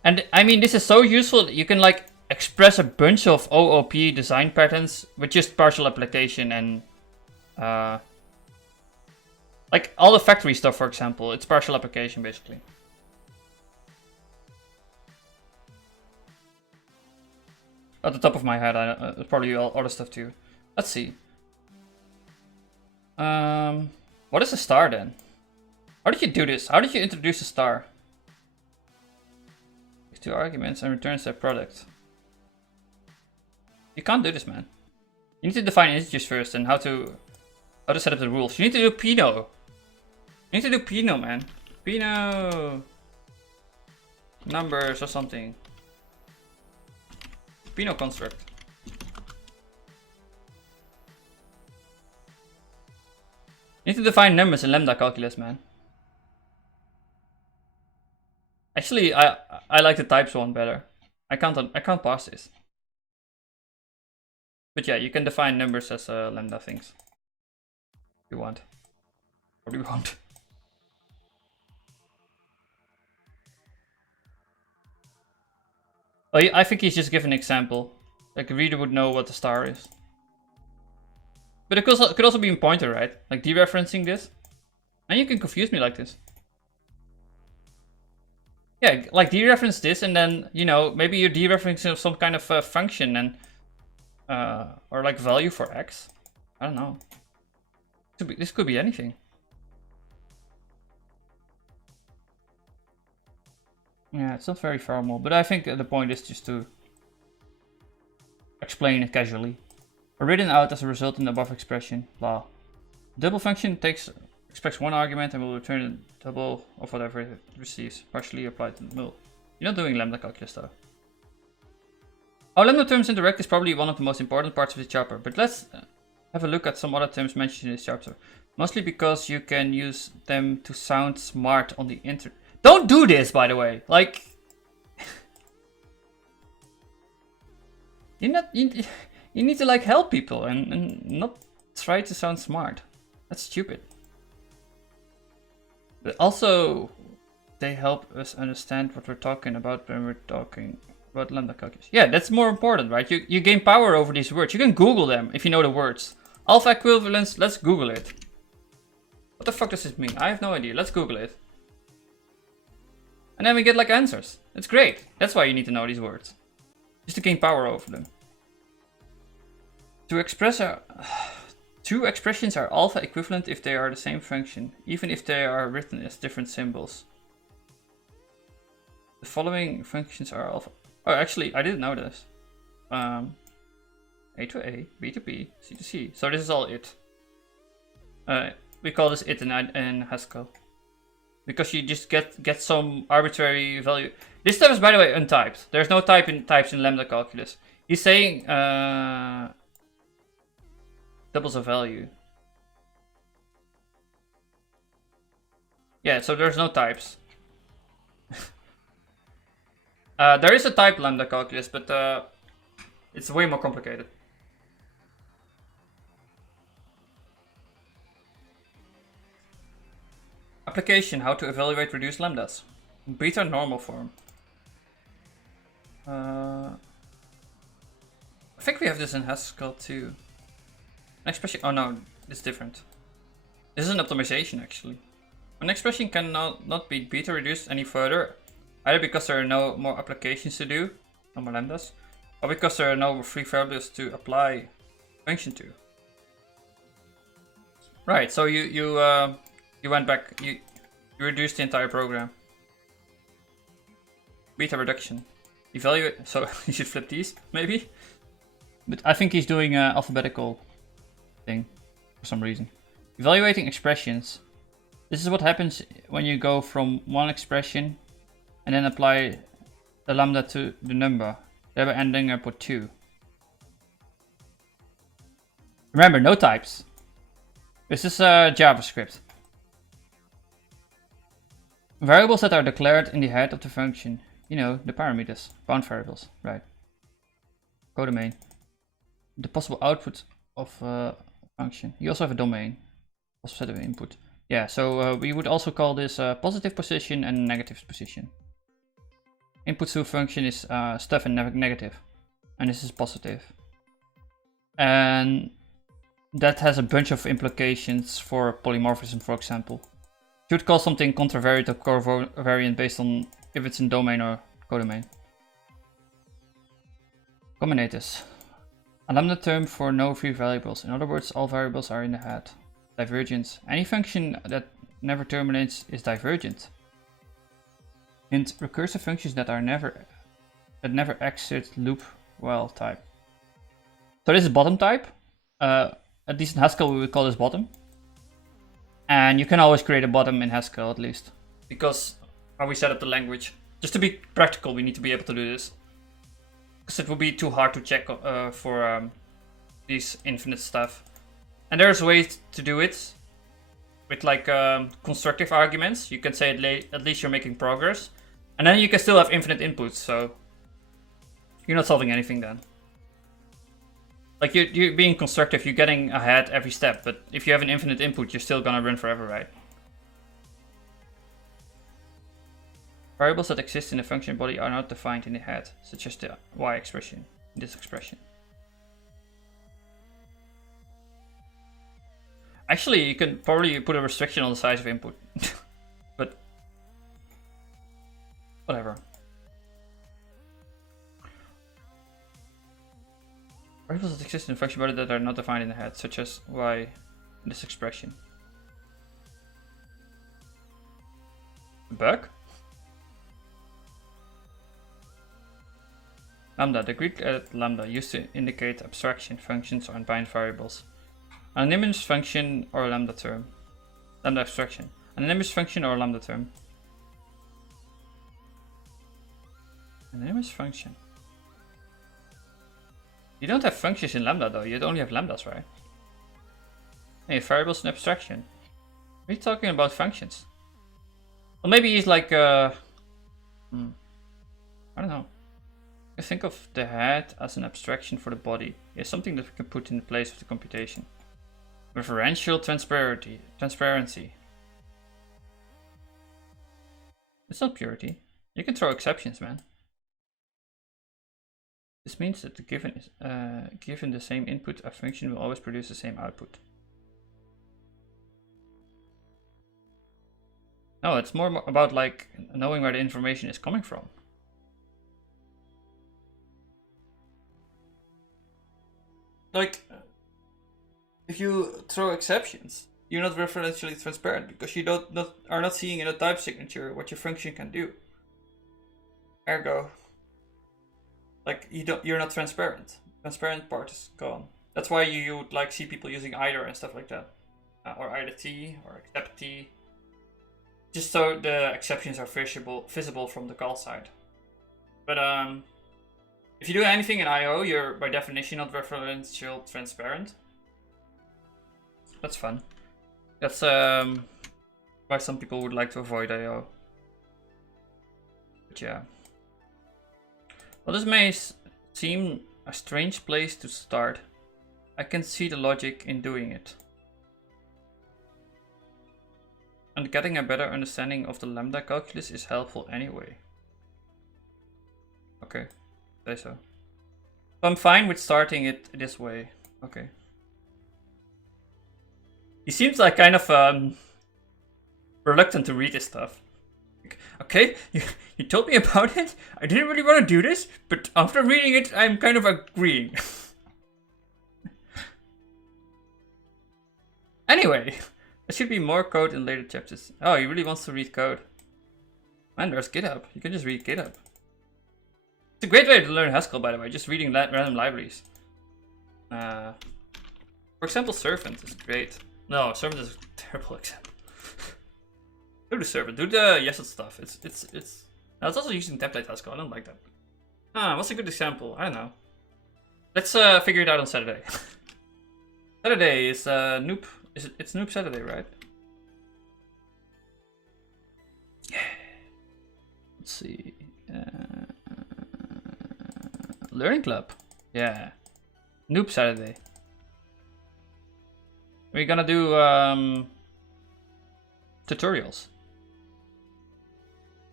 And I mean, this is so useful that you can like express a bunch of OOP design patterns with just partial application and like all the factory stuff, for example, it's partial application basically. At the top of my head, probably all other stuff too. Let's see. What is a star then? How did you do this? How did you introduce a star? 2 arguments and returns their product. You can't do this, man. You need to define integers first and how to set up the rules. You need to do Pino. You need to do Pino, man. Pino numbers or something. Pino construct. You need to define numbers in lambda calculus, man. Actually, I like the types one better. I can't parse this. But yeah, you can define numbers as lambda things. If you want. Or do you want? Oh, I think he's just given an example. Like a reader would know what the star is. But it could also be in pointer, right? Like dereferencing this. And you can confuse me like this. Yeah, like dereference this and then, you know, maybe you're dereferencing some kind of function and or like value for x. I don't know. This could be anything. Yeah, it's not very formal, but I think the point is just to explain it casually. Written out as a result in the above expression, blah. Double function expects 1 argument and will return a double of whatever it receives, partially applied to the mul. You're not doing lambda calculus though. How lambda terms interact is probably one of the most important parts of the chapter, but let's have a look at some other terms mentioned in this chapter. Mostly because you can use them to sound smart on the internet. Don't do this, by the way. Like, you need to like help people and not try to sound smart. That's stupid. But also, they help us understand what we're talking about when we're talking about lambda calculus. Yeah, that's more important, right? You gain power over these words. You can Google them if you know the words. Alpha equivalence, let's Google it. What the fuck does this mean? I have no idea. Let's Google it. And then we get like answers. It's great. That's why you need to know these words. Just to gain power over them. To express two expressions are alpha equivalent if they are the same function, even if they are written as different symbols. The following functions are alpha. Oh, actually, I didn't know this. A to A, B to B, C to C. So this is all it. We call this it in Haskell. Because you just get some arbitrary value. This stuff is, by the way, untyped. There's no types in lambda calculus. He's saying doubles a value. Yeah, so there's no types. There is a type lambda calculus, but it's way more complicated. Application, how to evaluate reduced lambdas. Beta normal form. I think we have this in Haskell too. An expression, oh no, it's different. This is an optimization actually. An expression cannot not be beta reduced any further, either because there are no more applications to do, no more lambdas, or because there are no free variables to apply function to. Right, so you went back, you reduced the entire program. Beta reduction. Evaluate, so you should flip these, maybe? But I think he's doing an alphabetical thing, for some reason. Evaluating expressions. This is what happens when you go from one expression and then apply the lambda to the number, thereby ending up with 2. Remember, no types. This is JavaScript. Variables that are declared in the head of the function. You know, the parameters, bound variables, right. Codomain. The possible output of a function. You also have a domain, also set of input. Yeah, so we would also call this positive position and negative position. Input to a function is stuff and negative, and this is positive. And that has a bunch of implications for polymorphism, for example. You would call something contravariate or covariant based on if it's in domain or codomain. Combinators. A lambda term for no free variables. In other words, all variables are in the head. Divergence. Any function that never terminates is divergent. Hint, recursive functions that never exit loop while type. So this is bottom type. At least in Haskell we would call this bottom. And you can always create a bottom in Haskell at least. Because how we set up the language. Just to be practical, we need to be able to do this. Because it would be too hard to check for these infinite stuff. And there's ways to do it. With like constructive arguments. You can say at least you're making progress. And then you can still have infinite inputs, so you're not solving anything then. Like you're being constructive, you're getting ahead every step, but if you have an infinite input, you're still gonna run forever, right? Variables that exist in the function body are not defined in the head, such as the y expression, in this expression. Actually, you can probably put a restriction on the size of input, but whatever. Variables that exist in the function body that are not defined in the head, such as y in this expression. A bug? Lambda, the Greek lambda used to indicate abstraction functions or unbind variables. An anonymous function or lambda term. Lambda abstraction. An anonymous function or lambda term. The name is function. You don't have functions in Lambda though, you only have lambdas, right? Hey, variables and abstraction. What are you talking about functions? Well, maybe he's like, I don't know. I think of the head as an abstraction for the body. Yeah, something that we can put in the place of the computation. Referential transparency. It's not purity. You can throw exceptions, man. This means that the given the same input, a function will always produce the same output. No, it's more about like knowing where the information is coming from. Like, if you throw exceptions, you're not referentially transparent because you are not seeing in a type signature what your function can do. Ergo, like you're not transparent. Transparent part is gone. That's why you would like see people using either and stuff like that, or either T or except T, just so the exceptions are visible from the call side. But if you do anything in I/O, you're by definition not referential transparent. That's fun. That's why some people would like to avoid I/O. But yeah. Well, this may seem a strange place to start. I can see the logic in doing it. And getting a better understanding of the lambda calculus is helpful anyway. Okay, say so. I'm fine with starting it this way. Okay. He seems like kind of reluctant to read this stuff. Okay, you told me about it. I didn't really want to do this, but after reading it, I'm kind of agreeing. Anyway, there should be more code in later chapters. Oh, he really wants to read code. Man, there's GitHub. You can just read GitHub. It's a great way to learn Haskell, by the way, just reading random libraries. For example, Servant is great. No, Servant is a terrible example. Do the Servant, do the Yeset stuff. It's also using template Haskell. I don't like that. What's a good example? I don't know. Let's figure it out on Saturday. Saturday is Noob. It's Noob Saturday, right? Yeah. Let's see. Learning Club. Yeah. Noob Saturday. We're gonna do tutorials.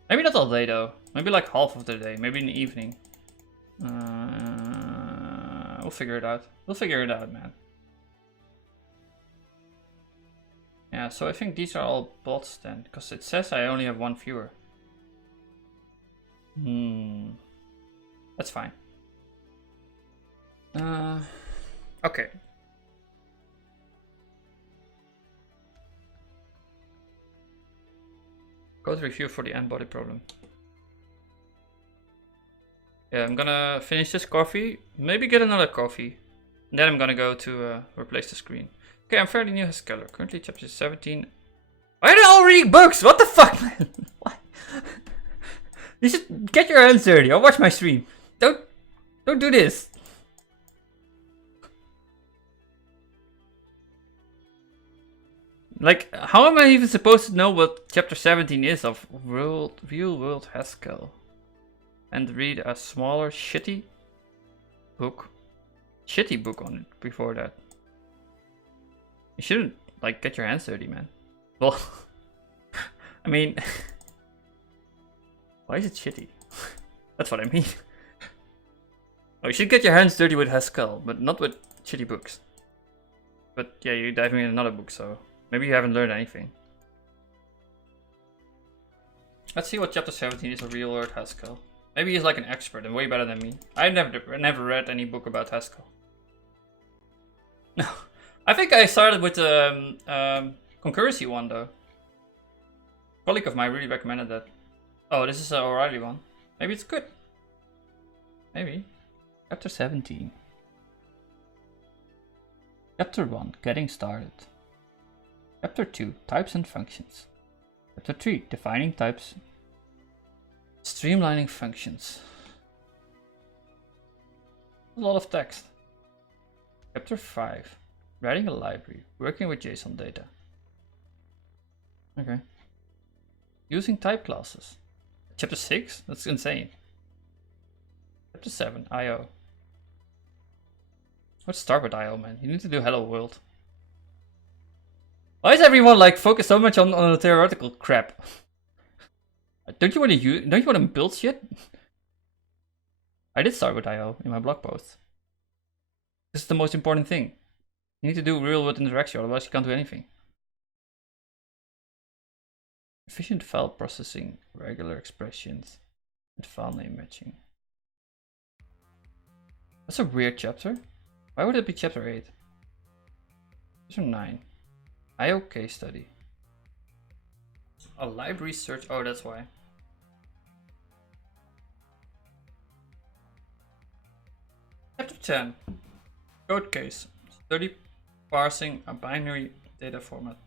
Maybe not all day though. Maybe like half of the day. Maybe in the evening. We'll figure it out. We'll figure it out, man. Yeah, so I think these are all bots then, because it says I only have one viewer. That's fine. Okay. Code review for the n-body problem. Yeah, I'm gonna finish this coffee, maybe get another coffee. And then I'm gonna go to replace the screen. Okay, I'm fairly new Haskell. Currently chapter 17. Why are they all reading books? What the fuck, man? What? You should get your hands dirty or watch my stream. Don't do this. Like, how am I even supposed to know what chapter 17 is of real world Haskell? And read a smaller shitty book on it before that. You shouldn't, like, get your hands dirty, man. Well, I mean, why is it shitty? That's what I mean. Oh, you should get your hands dirty with Haskell, but not with shitty books. But yeah, you're diving in another book, so maybe you haven't learned anything. Let's see what chapter 17 is of real world Haskell. Maybe he's like an expert and way better than me. I've never read any book about Haskell. No. I think I started with the concurrency one though. A colleague of mine really recommended that. Oh, this is an O'Reilly one. Maybe it's good. Maybe. Chapter 17. Chapter 1, Getting Started. Chapter 2, Types and Functions. Chapter 3, Defining Types. Streamlining Functions. A lot of text. Chapter 5. Writing a library. Working with JSON data. Okay. Using type classes. Chapter 6? That's insane. Chapter 7. I/O. Let's start with I/O, man. You need to do Hello World. Why is everyone like focused so much on the theoretical crap? Don't you want to build shit? I did start with I/O in my blog post. This is the most important thing. You need to do real world interaction, otherwise you can't do anything. Efficient file processing, regular expressions, and file name matching. That's a weird chapter. Why would it be chapter 8? Chapter 9. I/O case study. A library search. Oh, that's why. Chapter 10. Code case. Study parsing a binary data format.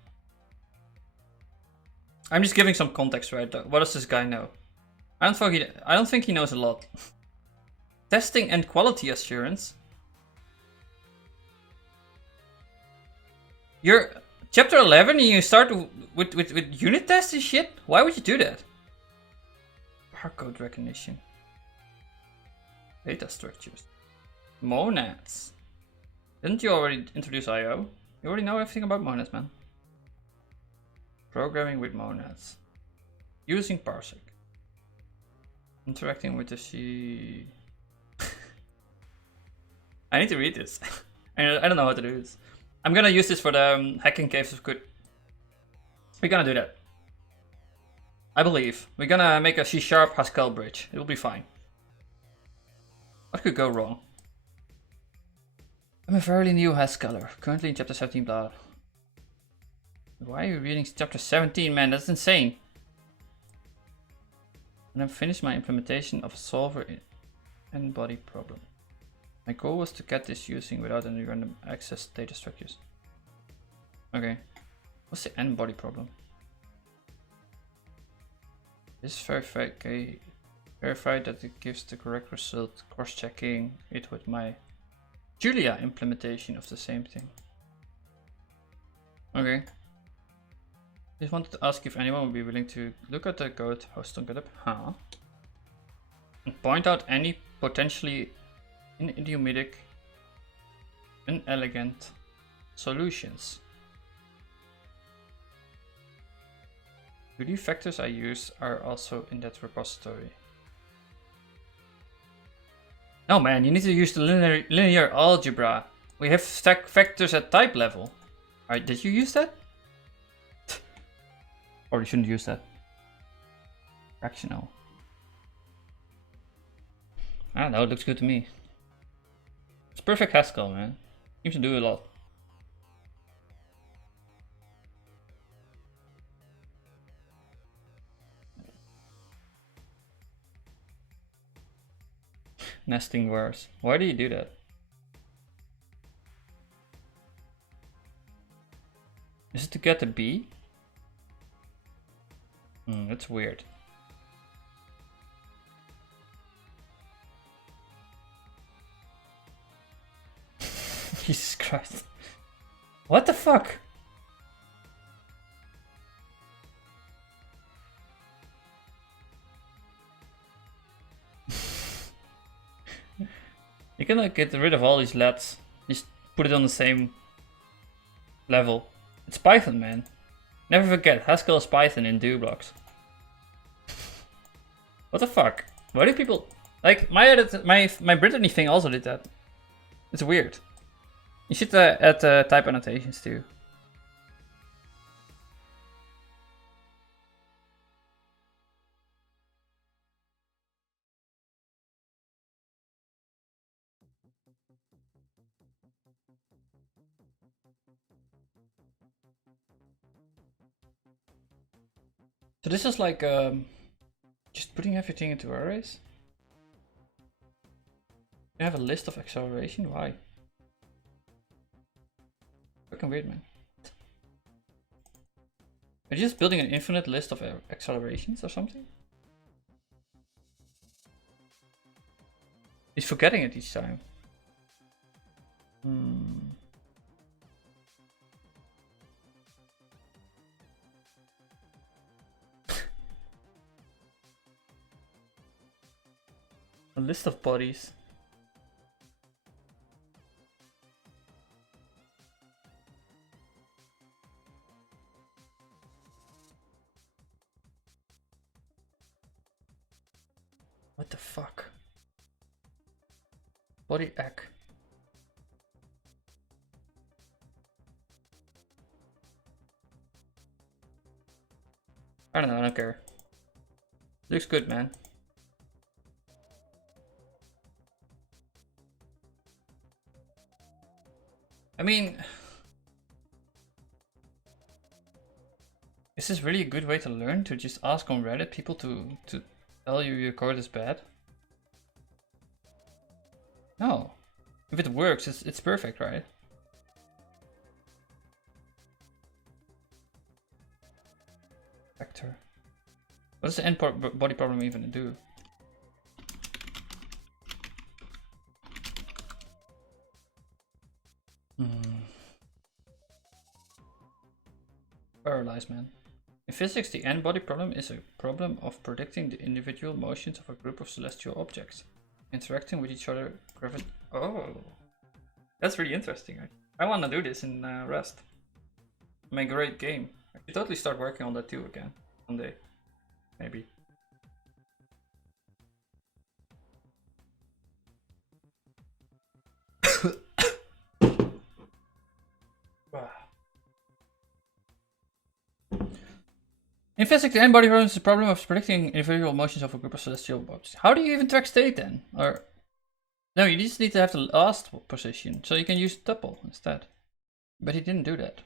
I'm just giving some context, right? What does this guy know? I don't think he knows a lot. Testing and quality assurance. You're chapter 11 and you start with unit tests and shit? Why would you do that? Barcode recognition. Data structures. Monads. Didn't you already introduce I/O? You already know everything about monads, man. Programming with monads. Using parsec. Interacting with the C. I need to read this. I don't know how to do this. I'm gonna use this for the hacking caves of good. We're gonna do that. I believe. We're gonna make a C# Haskell bridge. It'll be fine. What could go wrong? I'm a fairly new Haskeller, currently in chapter 17 blah. Why are you reading chapter 17, man? That's insane. And I've finished my implementation of a solver n-body problem. My goal was to get this using without any random access data structures. Okay. What's the n-body problem? This verified that it gives the correct result, cross-checking it with my Julia implementation of the same thing. Okay. Just wanted to ask if anyone would be willing to look at the code host on GitHub, and point out any potentially idiomatic, inelegant solutions. The factors I use are also in that repository. No man, you need to use the linear algebra. We have stack factors at type level. Alright, did you use that? Or you shouldn't use that. Fractional. I don't know, it looks good to me. It's perfect Haskell, man. Seems to do a lot. Nesting wars. Why do you do that? Is it to get a B? That's weird. Jesus Christ. What the fuck? You can like get rid of all these lets. Just put it on the same level. It's Python, man. Never forget, Haskell is Python in do blocks. What the fuck? Why do people like my Brittany thing also did that? It's weird. You should add type annotations too. So this is like just putting everything into arrays. You have a list of acceleration. Why? Fucking weird, man. Are you just building an infinite list of accelerations or something? He's forgetting it each time. Hmm. A list of bodies. What the fuck? Body egg. I don't know, I don't care. Looks good, man. I mean, is this really a good way to learn? To just ask on Reddit people to tell you your code is bad? No. If it works, it's perfect, right? Vector. What does the end body problem even do? Paralyzed, man. In physics, the n-body problem is a problem of predicting the individual motions of a group of celestial objects, interacting with each other. Oh, that's really interesting. I want to do this in Rust. Make a great game. I should totally start working on that too again someday, maybe. In physics, the n-body problem is the problem of predicting individual motions of a group of celestial objects. How do you even track state then? Or no, you just need to have the last position, so you can use tuple instead. But he didn't do that.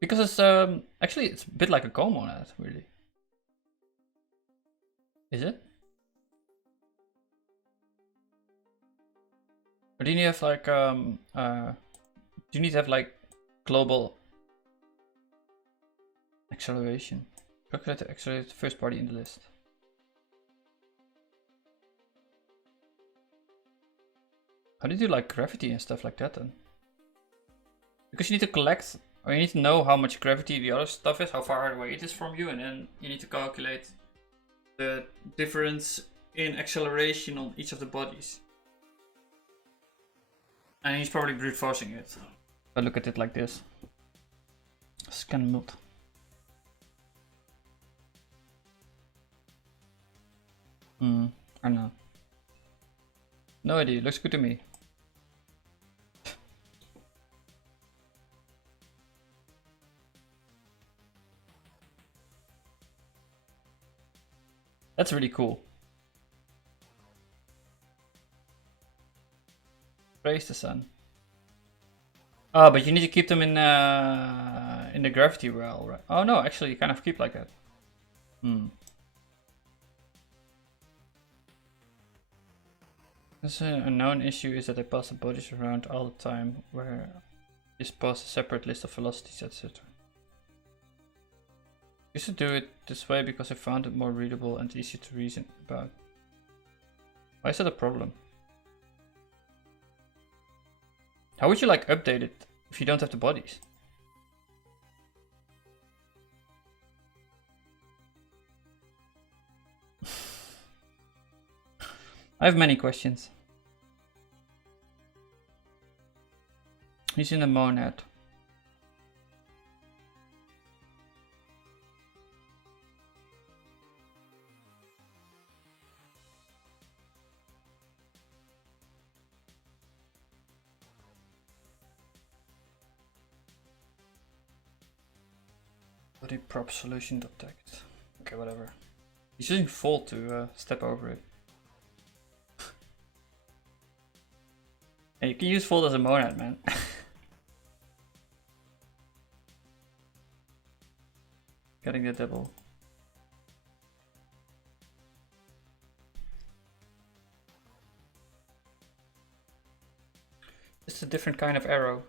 Because it's actually it's a bit like a comonad, really. Is it? Or do you need to have like do you need to have like global acceleration? Calculate the accelerated first party in the list. How do you do like gravity and stuff like that then? Because you need to collect, or you need to know how much gravity the other stuff is, how far away it is from you, and then you need to calculate the difference in acceleration on each of the bodies. And he's probably brute forcing it. But look at it like this. Scan mult. I don't know. No idea, looks good to me. That's really cool. Praise the sun. Oh, but you need to keep them in the gravity well, right? Oh no, actually you kind of keep like that. This a known issue is that they pass the bodies around all the time, where this pass a separate list of velocities, etc. I used to do it this way because I found it more readable and easier to reason about. Why is that a problem? How would you like update it if you don't have the bodies? I have many questions. He's in the monad. Body prop solution detect. Okay, whatever. He's using fold to step over it. And you can use fold as a monad, man. Getting the double. It's a different kind of arrow.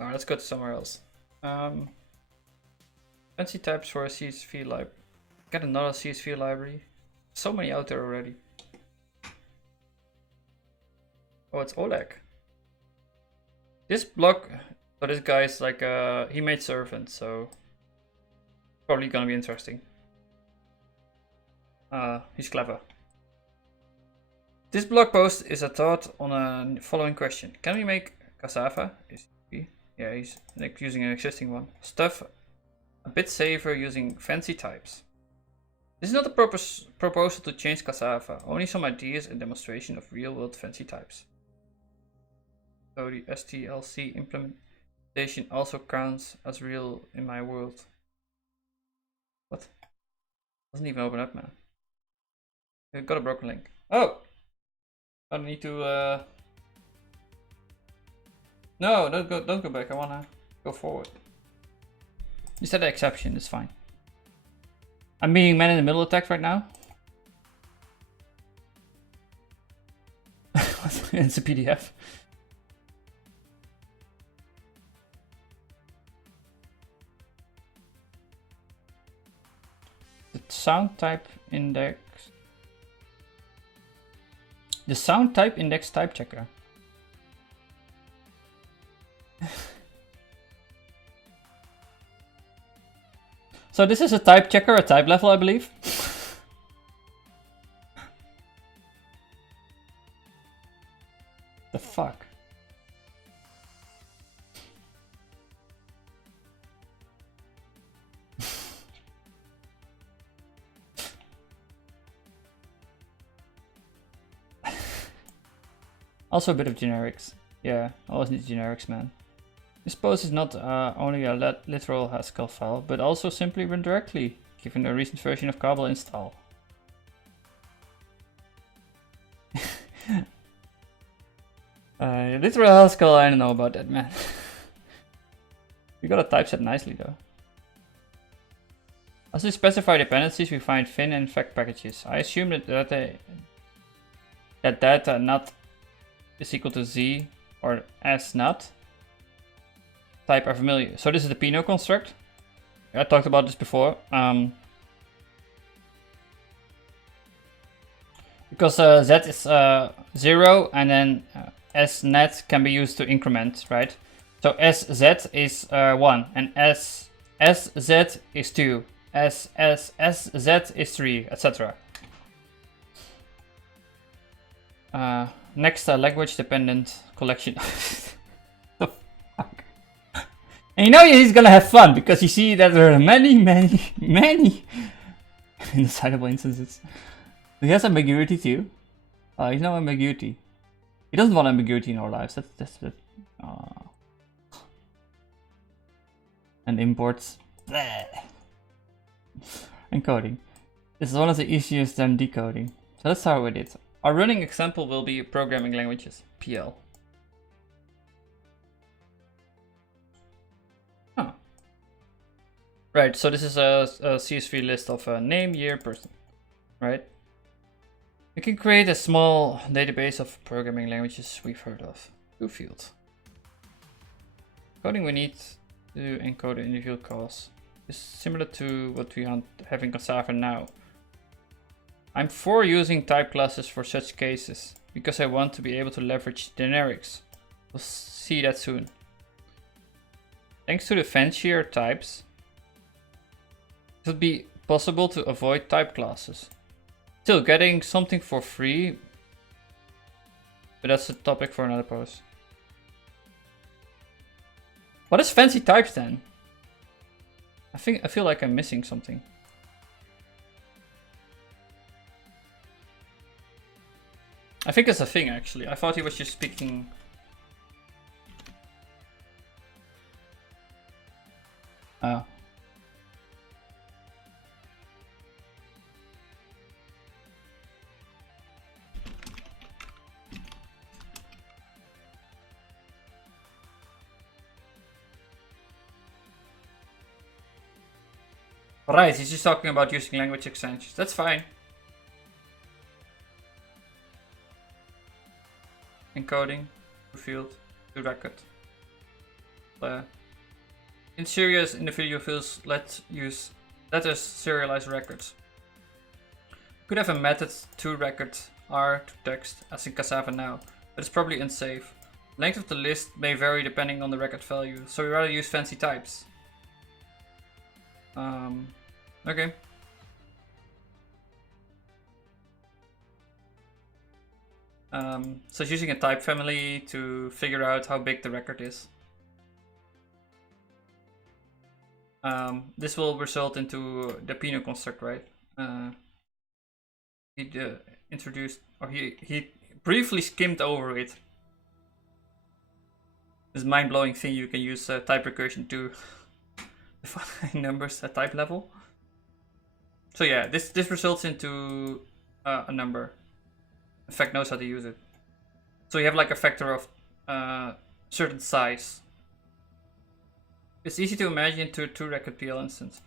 Alright, let's go to somewhere else. Fancy types for a CSV library. Get another CSV library. So many out there already. Oh, it's Oleg. This block, so this guy's like, he made servant, so probably gonna be interesting. He's clever. This blog post is a thought on a following question. Can we make cassava? Yeah, he's like using an existing one. Stuff a bit safer using fancy types. This is not a proposal to change cassava, only some ideas and demonstration of real-world fancy types. So the STLC implementation also counts as real in my world. What? Doesn't even open up, man. I got a broken link. Oh! I need to No, don't go back. I wanna go forward. You said the exception, it's fine. I'm being man in the middle attacked right now. It's a PDF. The sound type index. The sound type index type checker. So this is a type checker, a type level, I believe. The fuck? Also a bit of generics. Yeah, always need generics, man. This post is not only a literal Haskell file, but also simply run directly, given a recent version of Cabal install. Literal Haskell, I don't know about that, man. You gotta typeset nicely, though. As we specify dependencies, we find fin and fact packages. I assume that data not is equal to z or s not type are familiar. So this is the Pinot construct. I talked about this before. Because z is 0 and then s net can be used to increment, right? So sz is 1 and sz is 2, sz is 3, etc. Next, language dependent collection. The fuck? And you know he's gonna have fun because you see that there are many indecidable instances. He has ambiguity too. He's no ambiguity. He doesn't want ambiguity in our lives. That's and imports. Bleh. Encoding. This is one of the easiest than decoding. So let's start with it. Our running example will be programming languages, PL. Oh. Right, so this is a CSV list of name, year, person, right? We can create a small database of programming languages we've heard of. 2 fields. Coding we need to encode the individual calls. It's similar to what we have in Cassava now. I'm for using type classes for such cases, because I want to be able to leverage generics. We'll see that soon. Thanks to the fancier types, it would be possible to avoid type classes. Still getting something for free, but that's a topic for another post. What is fancy types then? I feel like I'm missing something. I think it's a thing actually. I thought he was just speaking. Oh. Right, he's just talking about using language extensions. That's fine. Encoding, to field, to record. In serious individual fields, let us serialize records. We could have a method to record R to text as in Cassava now, but it's probably unsafe. Length of the list may vary depending on the record value, so we rather use fancy types. Okay. So it's using a type family to figure out how big the record is. This will result into the Pinot construct, right? He introduced, or he briefly skimmed over it. This mind-blowing thing you can use type recursion to define numbers at type level. So yeah, this results into a number. Effect knows how to use it. So you have like a factor of certain size. It's easy to imagine to a 2-record PL instance.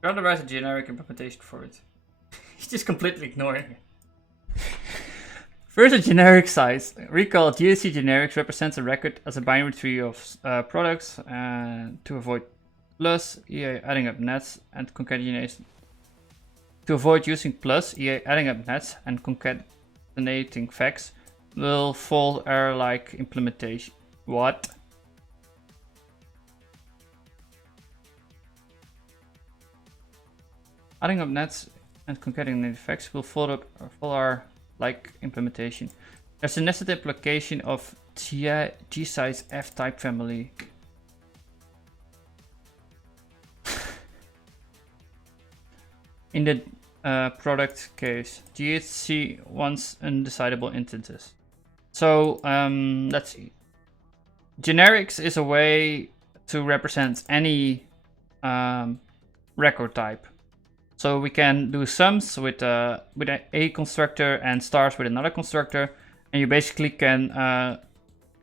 Rather write a generic implementation for it. He's just completely ignoring it. First, a generic size. Recall GSC generics represents a record as a binary tree of products to avoid plus, EA adding up nets and concatenation. To avoid using plus, EA adding up nets and concatenating facts will fall error-like implementation. What? Adding up nets and concatenating facts will follow like implementation. There's a nested application of G-size F-type family. In the product case, GHC wants undecidable instances. So let's see. Generics is a way to represent any record type. So we can do sums with a constructor and stars with another constructor, and you basically can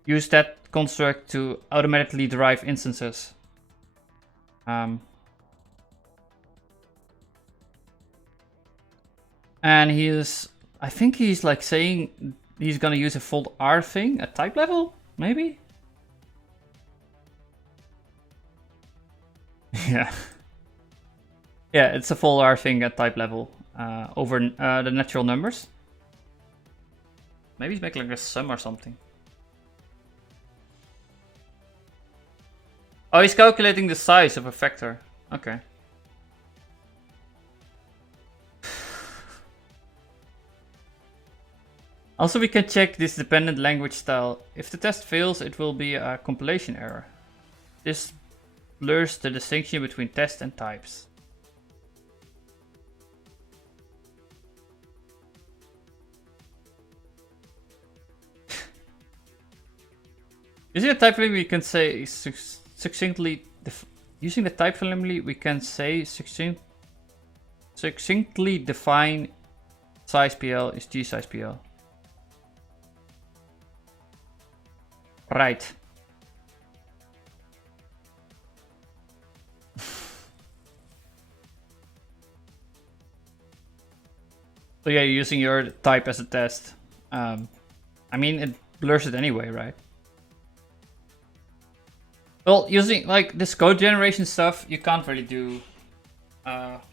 use that construct to automatically derive instances. And I think he's like saying he's gonna use a fold R thing at type level, maybe? Yeah. Yeah, it's a full R thing at type level over the natural numbers. Maybe he's making like a sum or something. Oh, he's calculating the size of a vector. Okay. Also, we can check this dependent language style. If the test fails, it will be a compilation error. This blurs the distinction between test and types. Using the type family, we can say succinctly. Using the type family, we can say succinctly define size PL is G size PL. Right. So yeah, you're using your type as a test. I mean, it blurs it anyway, right? Well, using like this code generation stuff, you can't really do.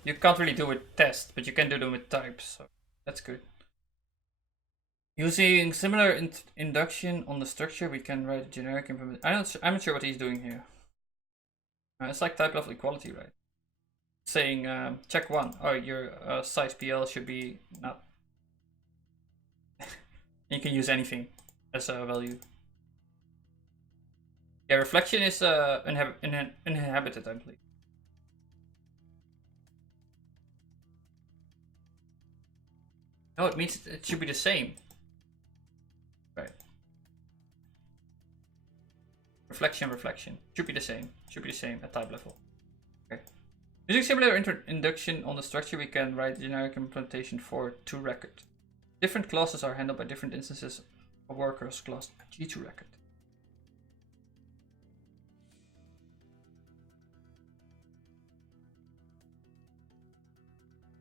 You can't really do with test, but you can do them with types, so that's good. Using similar induction on the structure, we can write a generic implement. I'm not sure what he's doing here. It's like type level equality, right? Saying check one. Oh, your size PL should be not. You can use anything as a value. Yeah, reflection is uninhabited, I believe. No, it means it should be the same. Right. Reflection. Should be the same. Should be the same at type level. Okay. Using similar induction on the structure, we can write generic implementation for 2-record. Different classes are handled by different instances of workers class G2-record.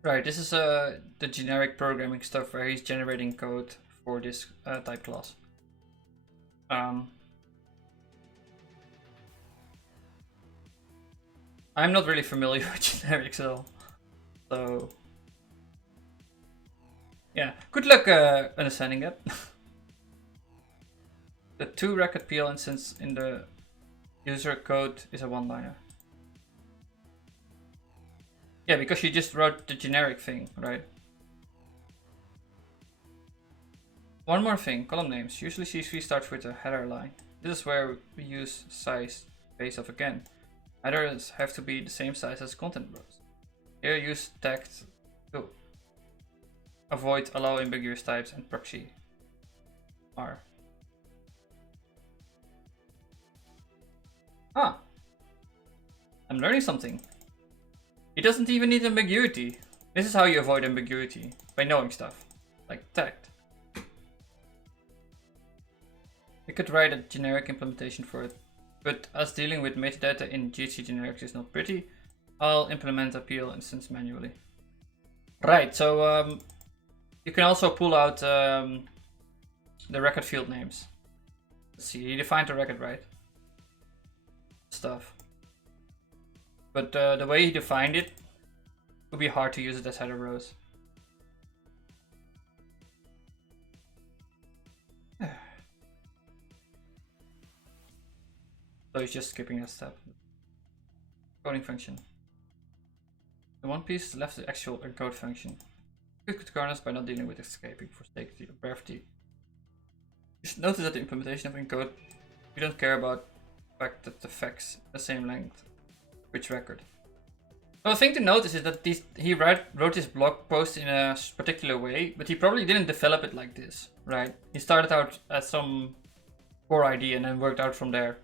Right, this is the generic programming stuff where he's generating code for this type class. I'm not really familiar with generics at all, so yeah, good luck understanding that. The to record PL instance in the user code is a one-liner. Yeah, because you just wrote the generic thing, right? One more thing, column names. Usually CSV starts with a header line. This is where we use size base of again. Headers have to be the same size as content rows. Here use text to avoid allow ambiguous types and proxy R. Ah, I'm learning something. It doesn't even need ambiguity. This is how you avoid ambiguity, by knowing stuff, like tagged. We could write a generic implementation for it, but as dealing with metadata in GHC generics is not pretty, I'll implement a PL instance manually. Right, so you can also pull out the record field names. Let's see, you defined the record, right? Stuff. But the way he defined it would be hard to use it as header rows. So he's just skipping a step. Coding function. The one piece left the actual encode function. You could harness by not dealing with escaping for sake of brevity. You should notice that the implementation of encode, we don't care about the fact that the facts the same length for each record. Well, the thing to notice is that he wrote his blog post in a particular way, but he probably didn't develop it like this, right? He started out as some core idea and then worked out from there.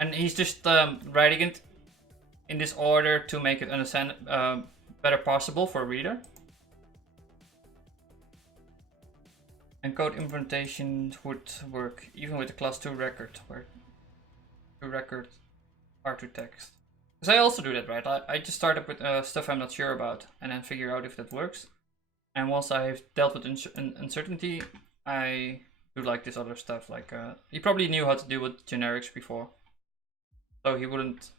And he's just writing it in this order to make it understand better possible for a reader. Encode implementation would work even with the class 2 record, where 2 record R2 text. Because I also do that, right? I just start up with stuff I'm not sure about and then figure out if that works. And once I've dealt with uncertainty, I do like this other stuff. Like he probably knew how to deal with generics before, so he wouldn't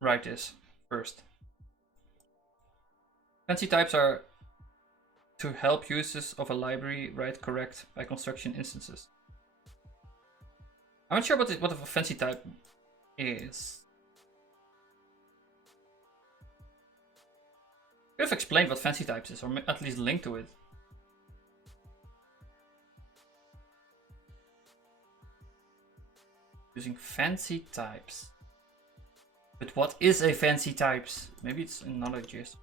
write this first. Fancy types are to help users of a library write correct by construction instances. I'm not sure what a fancy type is. Could have explained what fancy types is, or at least link to it. Using fancy types. But what is a fancy types? Maybe it's another gist.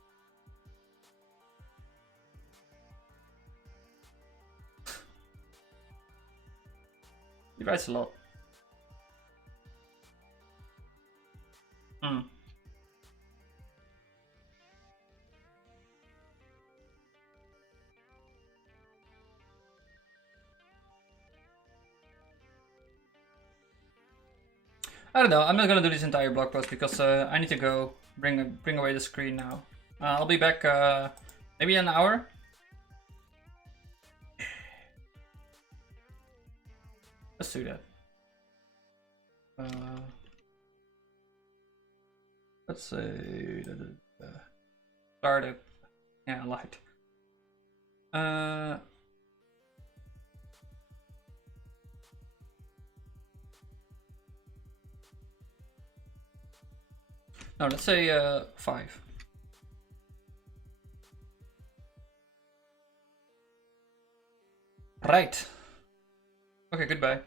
He writes a lot. I don't know. I'm not gonna do this entire blog post because I need to go bring away the screen now. I'll be back maybe an hour. Let's do that. Let's say start it. Yeah, light. No, let's say 5. Right. Okay, goodbye.